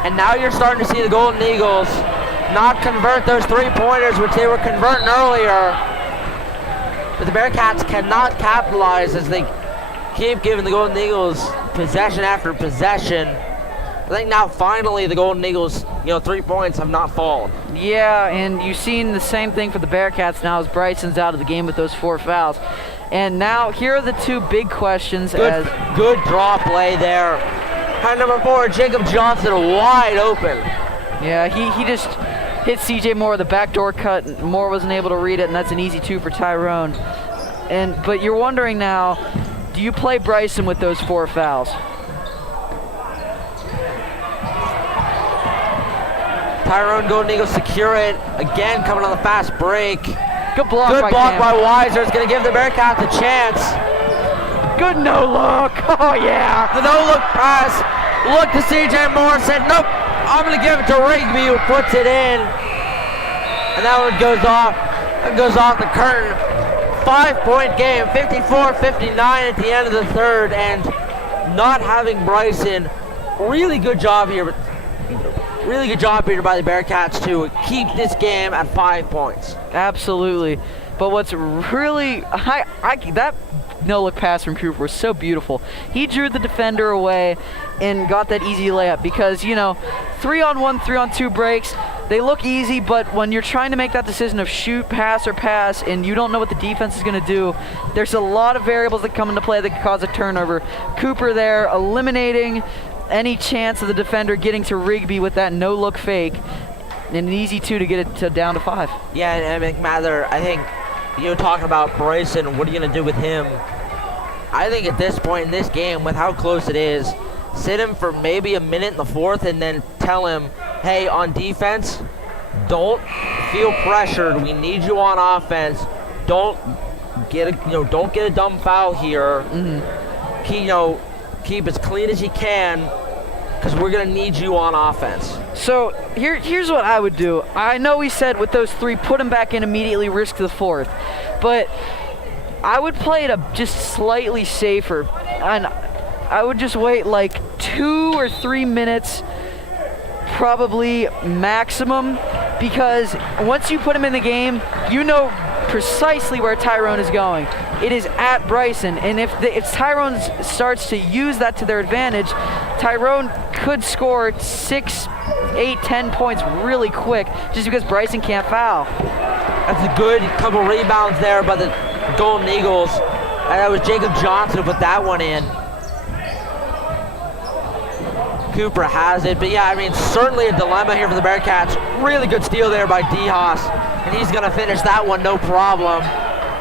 And now you're starting to see the Golden Eagles not convert those 3-pointers, which they were converting earlier. But the Bearcats cannot capitalize as they keep giving the Golden Eagles possession after possession. I think now finally the Golden Eagles, 3 points have not fallen. Yeah, and you've seen the same thing for the Bearcats now as Bryson's out of the game with those 4 fouls. And now here are the 2 big questions. Good draw play there. High number 4, Jacob Johnson, wide open. Yeah, he just hit C.J. Moore with a backdoor cut. Moore wasn't able to read it, and that's an easy 2 for Tyrone. But you're wondering now, do you play Bryson with those 4 fouls? Tyrone, Golden Eagles secure it. Again, coming on the fast break. Good block by Weiser. It's going to give the Bearcats a chance. Good no look. Oh, yeah. The no look pass. Look to C.J. Moore. Said, nope. I'm going to give it to Rigby, who puts it in. And that one goes off. It goes off the curtain. 5-point game, 54-59 at the end of the third, and not having Bryson. Really good job here. Really good job here by the Bearcats to keep this game at 5 points. Absolutely. But what's really, that no-look pass from Cooper was so beautiful. He drew the defender away and got that easy layup because, 3-on-1, 3-on-2 breaks, they look easy, but when you're trying to make that decision of shoot, pass, or pass, and you don't know what the defense is going to do, there's a lot of variables that come into play that can cause a turnover. Cooper there eliminating any chance of the defender getting to Rigby with that no-look fake, and an easy 2 to get it down to 5. Yeah, and Mather, I think, talking about Bryson, what are you going to do with him? I think at this point in this game, with how close it is, sit him for maybe a minute in the fourth and then tell him, hey, on defense, don't feel pressured. We need you on offense. Don't get a dumb foul here. Keep as clean as you can, because we're going to need you on offense. So here's what I would do. I know we said with those 3, put him back in immediately, risk the fourth. But I would play it just slightly safer. And I would just wait like 2 or 3 minutes, probably maximum, because once you put him in the game, you know precisely where Tyrone is going. It is at Bryson, and if Tyrone starts to use that to their advantage, Tyrone could score 6, 8, 10 points really quick just because Bryson can't foul. That's a good couple rebounds there by the Golden Eagles. And that was Jacob Johnson who put that one in. Cooper has it, but yeah, certainly a dilemma here for the Bearcats. Really good steal there by DeHaas, and he's gonna finish that one no problem.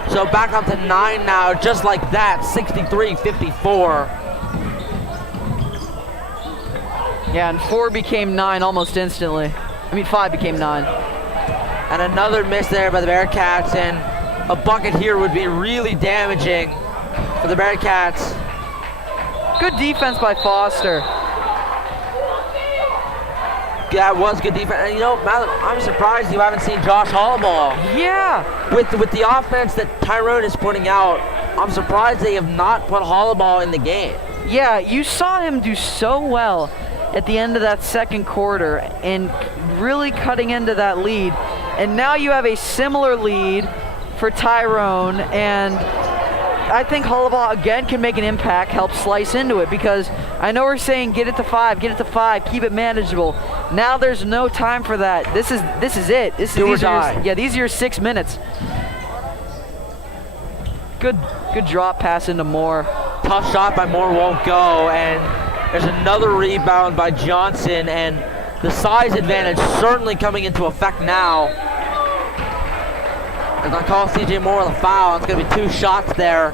So back up to 9 now, just like that, 63-54. Yeah, and 4 became 9 almost instantly. 5 became 9. And another miss there by the Bearcats, and a bucket here would be really damaging for the Bearcats. Good defense by Foster. That was good defense. And Madeline, I'm surprised you haven't seen Josh Hollaball. Yeah. With the offense that Tyrone is putting out, I'm surprised they have not put Hollaball in the game. Yeah, you saw him do so well at the end of that second quarter and really cutting into that lead. And now you have a similar lead for Tyrone, and I think Hollaball again can make an impact, help slice into it, because I know we're saying get it to 5, keep it manageable. Now there's no time for that. This is it. These are your 6 minutes. Good drop pass into Moore. Tough shot by Moore, won't go, and there's another rebound by Johnson, and the size advantage certainly coming into effect now. As I call CJ Moore the foul, it's going to be 2 shots there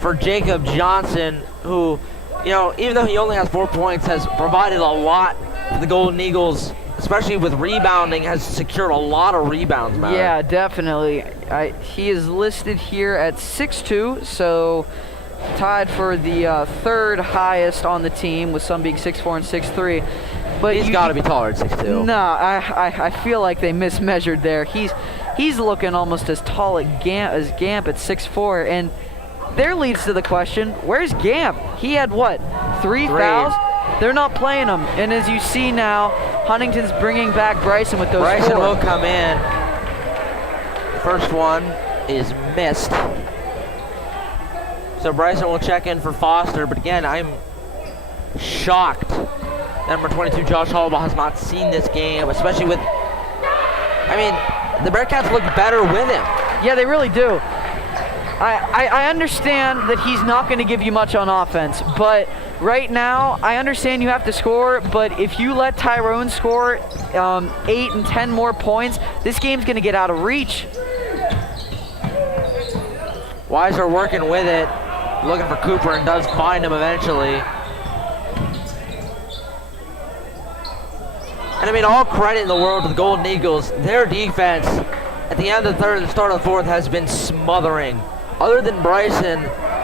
for Jacob Johnson, who, even though he only has 4 points, has provided a lot for the Golden Eagles, especially with rebounding, has secured a lot of rebounds, man. Yeah, definitely. He is listed here at 6'2", so tied for the third highest on the team, with some being 6'4" and 6'3". But he's got to be taller than 6'2". No, I feel like they mismeasured there. He's looking almost as tall as Gamp at 6'4", and there leads to the question, where's Gamp? He had what, 3 fouls? They're not playing him, and as you see now, Huntington's bringing back Bryson with those 4. Bryson will come in. First one is missed. So Bryson will check in for Foster, but again, I'm shocked number 22, Josh Hollaball, has not seen this game, especially with, the Bearcats look better with him. Yeah, they really do. I understand that he's not going to give you much on offense, but right now, I understand you have to score, but if you let Tyrone score 8 and 10 more points, this game's going to get out of reach. Weiser working with it, looking for Cooper, and does find him eventually. And all credit in the world to the Golden Eagles. Their defense at the end of the third and the start of the fourth has been smothering. Other than Bryson,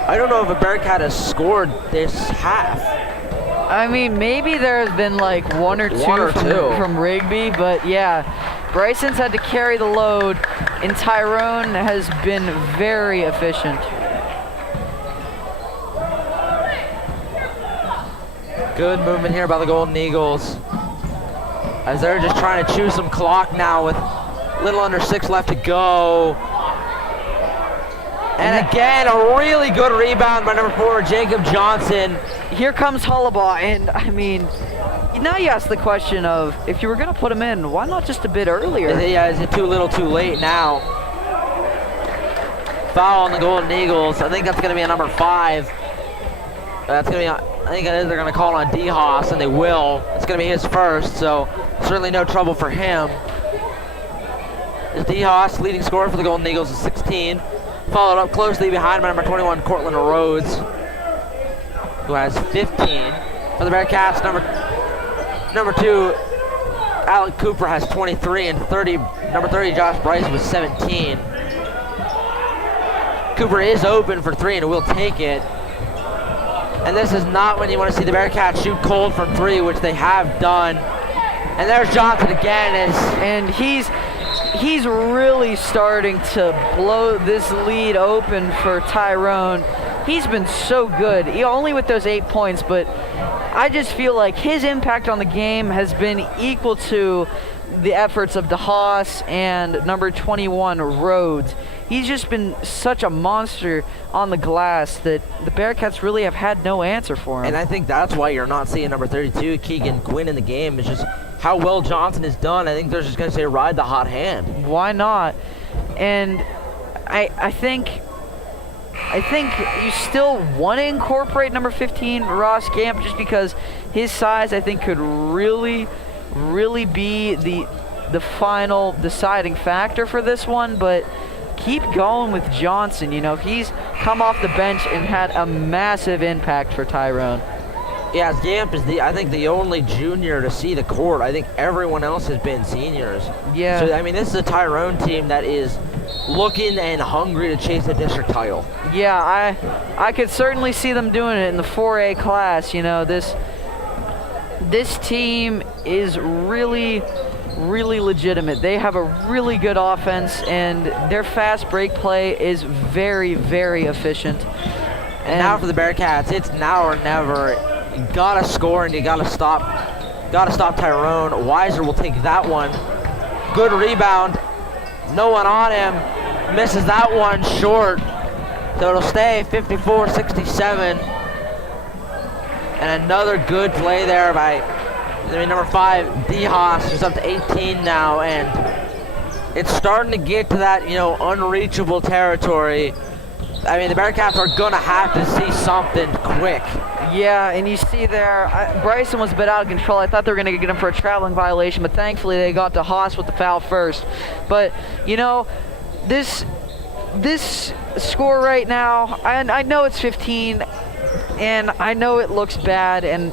I don't know if a Bearcat has scored this half. I mean, maybe there's been like one or two from Rigby, but yeah, Bryson's had to carry the load, and Tyrone has been very efficient. Good movement here by the Golden Eagles, as they're just trying to chew some clock now with a little under 6 left to go. And again, a really good rebound by number 4, Jacob Johnson. Here comes Hullabaugh, and I mean, now you ask the question of, if you were going to put him in, why not just a bit earlier? Yeah, is it too little too late now? Foul on the Golden Eagles. I think that's going to be a number 5. That's going to be, I think they're going to call on D-Haas, and they will. It's going to be his first, so certainly no trouble for him. D-Haas, leading scorer for the Golden Eagles, is 16. Followed up closely behind by number 21, Cortland Rhodes, who has 15. For the Bearcats, number 2, Alec Cooper has 23, and number 30, Josh Bryce with 17. Cooper is open for 3 and will take it. And this is not when you want to see the Bearcats shoot cold from 3, which they have done. And there's Johnson again, and he's really starting to blow this lead open for Tyrone. He's been so good, only with those 8 points, but I just feel like his impact on the game has been equal to the efforts of DeHaas and number 21, Rhodes. He's just been such a monster on the glass that the Bearcats really have had no answer for him. And I think that's why you're not seeing number 32, Keegan Quinn, in the game. It's just how well Johnson has done. I think they're just going to say ride the hot hand. Why not? And I think you still want to incorporate number 15, Ross Gamp, just because his size, I think, could really be the final deciding factor for this one. But keep going with Johnson. You know, he's come off the bench and had a massive impact for Tyrone. Yeah, Gamp is I think the only junior to see the court. I think everyone else has been seniors. Yeah. So I mean, this is a Tyrone team that is looking and hungry to chase a district title. Yeah, I could certainly see them doing it in the 4A class. You know, this team is really legitimate. They have a really good offense, and their fast break play is very efficient. And now for the Bearcats, it's now or never. You gotta score and you gotta stop Tyrone. Weiser will take that one. Good rebound. No one on him. Misses that one short. So it'll stay 54-67. And another good play there by number 5, D-Haas, who's up to 18 now, and it's starting to get to that, unreachable territory. I mean, the Bearcats are gonna have to see something quick. Yeah, and you see there, Bryson was a bit out of control. I thought they were gonna get him for a traveling violation, but thankfully they got to Haas with the foul first. But, this score right now, I know it's 15, and I know it looks bad, and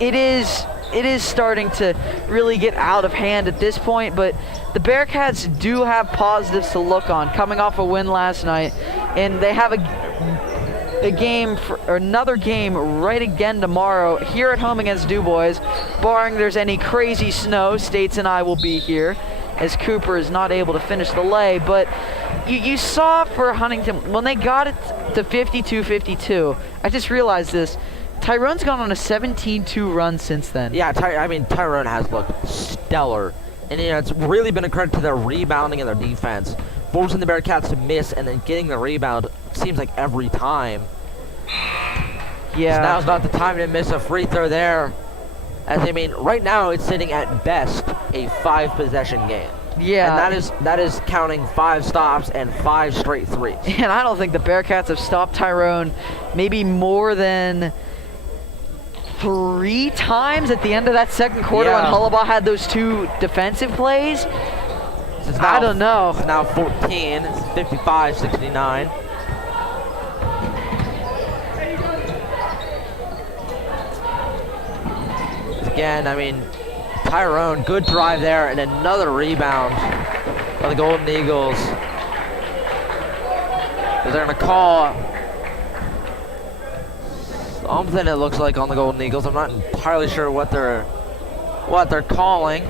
it is starting to really get out of hand at this point, but the Bearcats do have positives to look on, coming off a win last night, and they have another game right again tomorrow here at home against DuBois. Barring there's any crazy snow, States and I will be here, as Cooper is not able to finish the lay. But you saw for Huntingdon, when they got it to 52-52, I just realized this, Tyrone's gone on a 17-2 run since then. Yeah, Tyrone has looked stellar. And it's really been a credit to their rebounding and their defense. Forcing the Bearcats to miss and then getting the rebound seems like every time. Yeah. So now's not the time to miss a free throw there. Right now it's sitting at best a 5-possession game. Yeah. And that is counting 5 stops and 5 straight threes. And I don't think the Bearcats have stopped Tyrone maybe more than 3 times at the end of that second quarter when Hullabaugh had those 2 defensive plays. I don't know. It's now 14. It's 55-69. Again, Tyrone, good drive there, and another rebound by the Golden Eagles. They're going to call Something it looks like on the Golden Eagles. I'm not entirely sure what they're calling.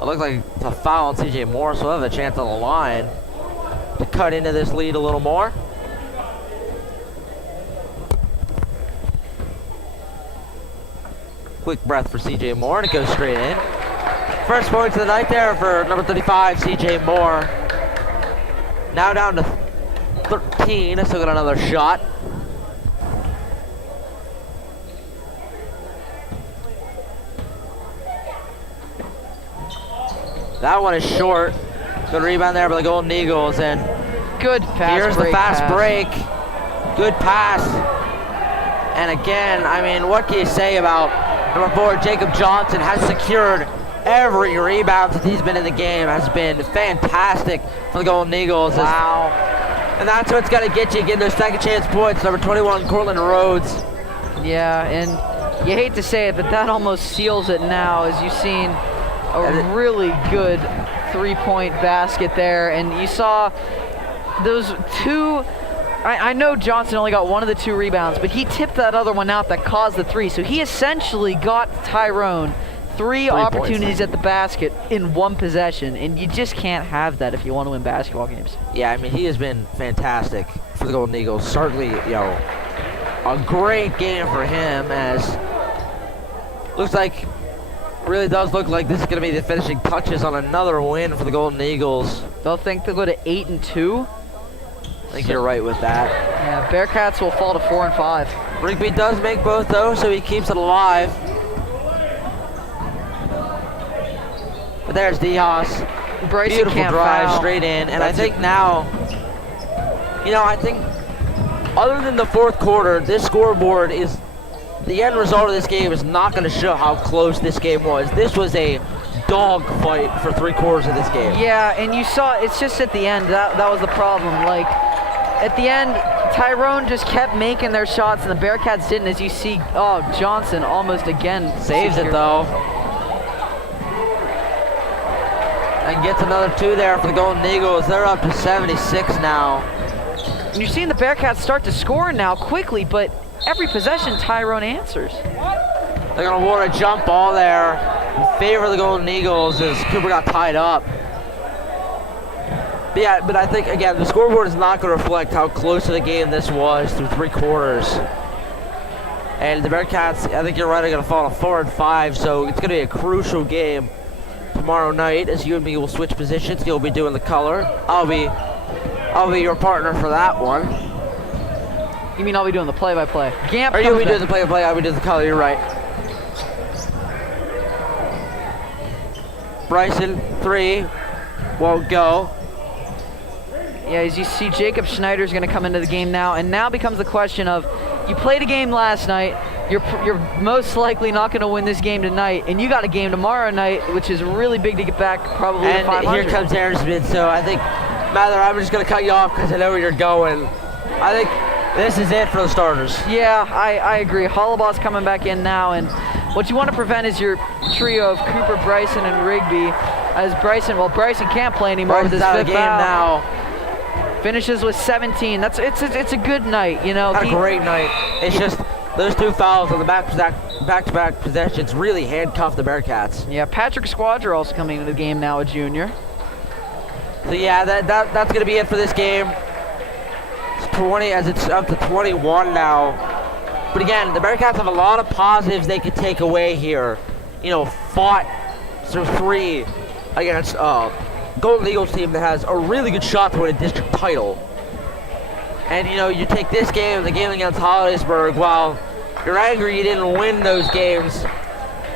It looks like it's a foul on CJ Moore, so we'll have a chance on the line to cut into this lead a little more. Quick breath for CJ Moore, and it goes straight in. First points of the night there for number 35, CJ Moore. Now down to 13, still got another shot. That one is short. Good rebound there by the Golden Eagles, and Good fast here's break the fast pass. break. Good pass. And again, I mean, what can you say about number 4, Jacob Johnson has secured every rebound since he's been in the game. Has been fantastic for the Golden Eagles. Wow. And that's what's going to get you, getting those second chance points. Number 21, Cortland Rhodes. Yeah, and you hate to say it, but that almost seals it now, as you've seen a really good three-point basket there. And you saw those two. I know Johnson only got one of the 2 rebounds, but he tipped that other one out that caused the 3. So he essentially got Tyrone 3 opportunities points at the basket in 1 possession, and you just can't have that if you want to win basketball games. Yeah, I mean, he has been fantastic for the Golden Eagles. Certainly, a great game for him, as really does look like this is going to be the finishing touches on another win for the Golden Eagles. They'll think they'll go to 8-2. I think you're right with that. Yeah, Bearcats will fall to 4-5. Rigby does make both, though, so he keeps it alive. But there's Diaz. Bryson Beautiful can't drive foul. straight in. And I think now, I think other than the fourth quarter, this scoreboard is, the end result of this game is not going to show how close this game was. This was a dog fight for 3/4 of this game. Yeah, and you saw, it's just at the end, that was the problem. Like, at the end, Tyrone just kept making their shots, and the Bearcats didn't, as you see, Johnson almost again. Saves it, though. And gets another 2 there for the Golden Eagles. They're up to 76 now. And you're seeing the Bearcats start to score now quickly, but every possession, Tyrone answers. They're going to want a jump ball there in favor of the Golden Eagles as Cooper got tied up. But I think, again, the scoreboard is not going to reflect how close of the game this was through 3/4. And the Bearcats, I think you're right, are going to fall to 4-5, so it's going to be a crucial game tomorrow night as you and me will switch positions. You'll be doing the color. I'll be your partner for that one. You mean I'll be doing the play-by-play? Gamp Or comes you'll be back. doing the play-by-play, I'll be doing the color, you're right. Bryson, 3, won't go. Yeah, as you see, Jacob Schneider's going to come into the game now, and now becomes the question of, you played a game last night, you're most likely not going to win this game tonight, and you got a game tomorrow night, which is really big to get back probably to 500. And here comes Aaron Smith, so I think, Mather, I'm just going to cut you off because I know where you're going. I think this is it for the starters. Yeah, I agree. Hollabaw's coming back in now, and what you want to prevent is your trio of Cooper, Bryson, and Rigby. As Bryson can't play anymore with his Bryson's out of fifth the game foul. now. Finishes with 17. It's a good night, Had a great night. It's just those 2 fouls on the back-to-back possessions really handcuffed the Bearcats. Yeah, Patrick Squadra also coming into the game now, a junior. So yeah, that's going to be it for this game. It's 20 as it's up to 21 now. But again, the Bearcats have a lot of positives they could take away here. Fought through 3 against Golden Eagles team that has a really good shot to win a district title. And you take this game, the game against Hollidaysburg, while you're angry you didn't win those games,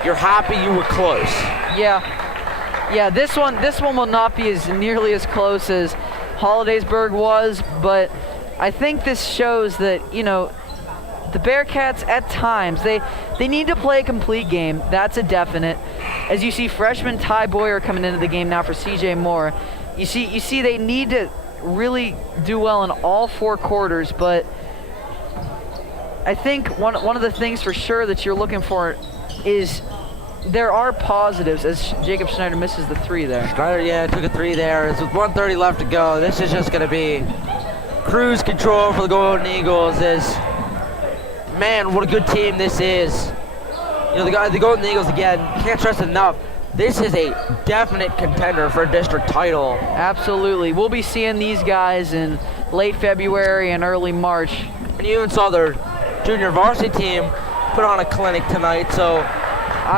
you're happy you were close. Yeah, this one will not be as nearly as close as Hollidaysburg was, but I think this shows that, the Bearcats at times, they need to play a complete game. That's a definite. As you see, freshman Ty Boyer coming into the game now for CJ Moore. You see they need to really do well in all 4 quarters, but I think one of the things for sure that you're looking for is there are positives, as Jacob Schneider misses the 3 there. Schneider, took a 3 there. It's with 1:30 left to go. This is just going to be cruise control for the Golden Eagles is, man, what a good team this is. You know, the Golden Eagles, again, can't stress enough, this is a definite contender for a district title. Absolutely. We'll be seeing these guys in late February and early March. And you even saw their junior varsity team put on a clinic tonight, so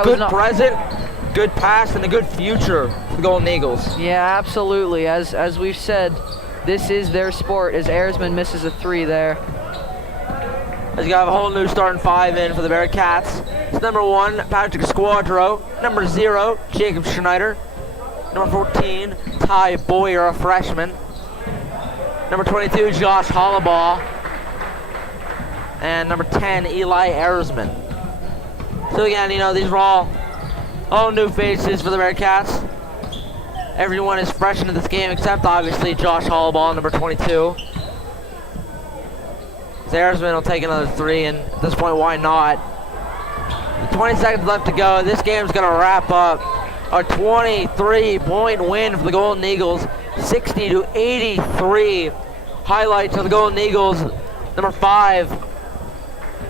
good present, good past, and a good future for the Golden Eagles. Yeah, absolutely. As we've said, this is their sport, as Ayersman misses a 3 there. As you have a whole new starting 5 in for the Bearcats. It's number 1, Patrick Squadro. Number 0, Jacob Schneider. Number 14, Ty Boyer, a freshman. Number 22, Josh Hollabaugh. And number 10, Eli Ayersman. So again, you know, these are all new faces for the Bearcats. Everyone is fresh into this game except obviously Josh Hollabaugh, number 22. Ayersman will take another 3, and at this point, why not? 20 seconds left to go. This game's going to wrap up. A 23-point win for the Golden Eagles, 60-83. Highlights of the Golden Eagles, number 5,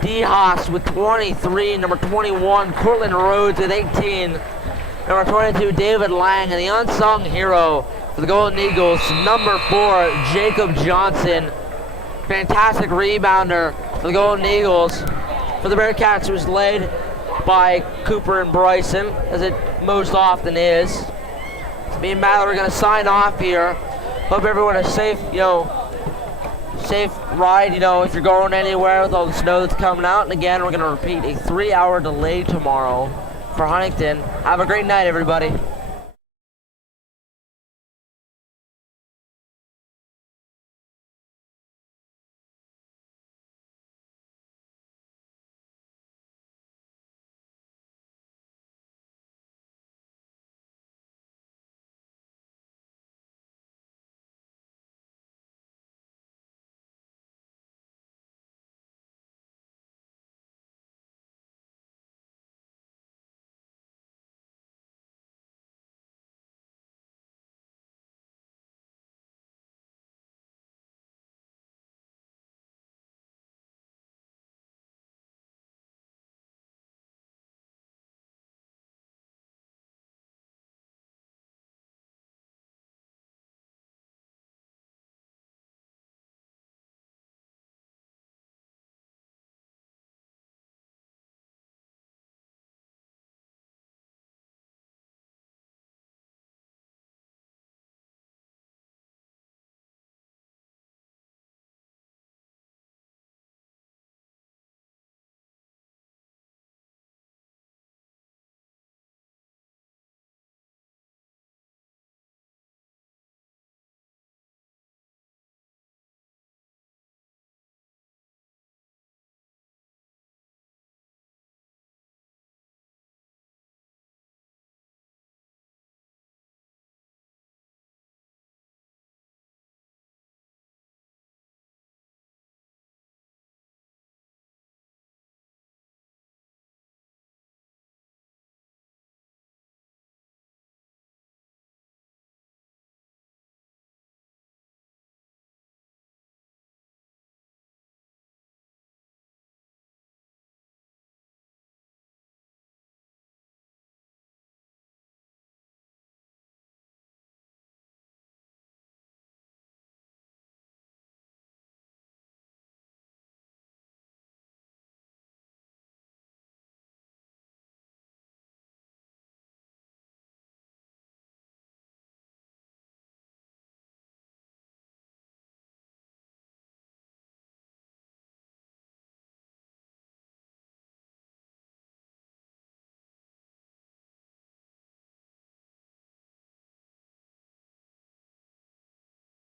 D. Haas with 23. Number 21, Cortland Rhodes with 18. Number 22, David Lang. And the unsung hero for the Golden Eagles, number 4, Jacob Johnson. Fantastic rebounder for the Golden Eagles. For the Bearcats, it was led by Cooper and Bryson, as it most often is. So me and Matt are going to sign off here. Hope everyone has safe ride, if you're going anywhere with all the snow that's coming out. And again, we're going to repeat a 3-hour delay tomorrow for Huntingdon. Have a great night, everybody.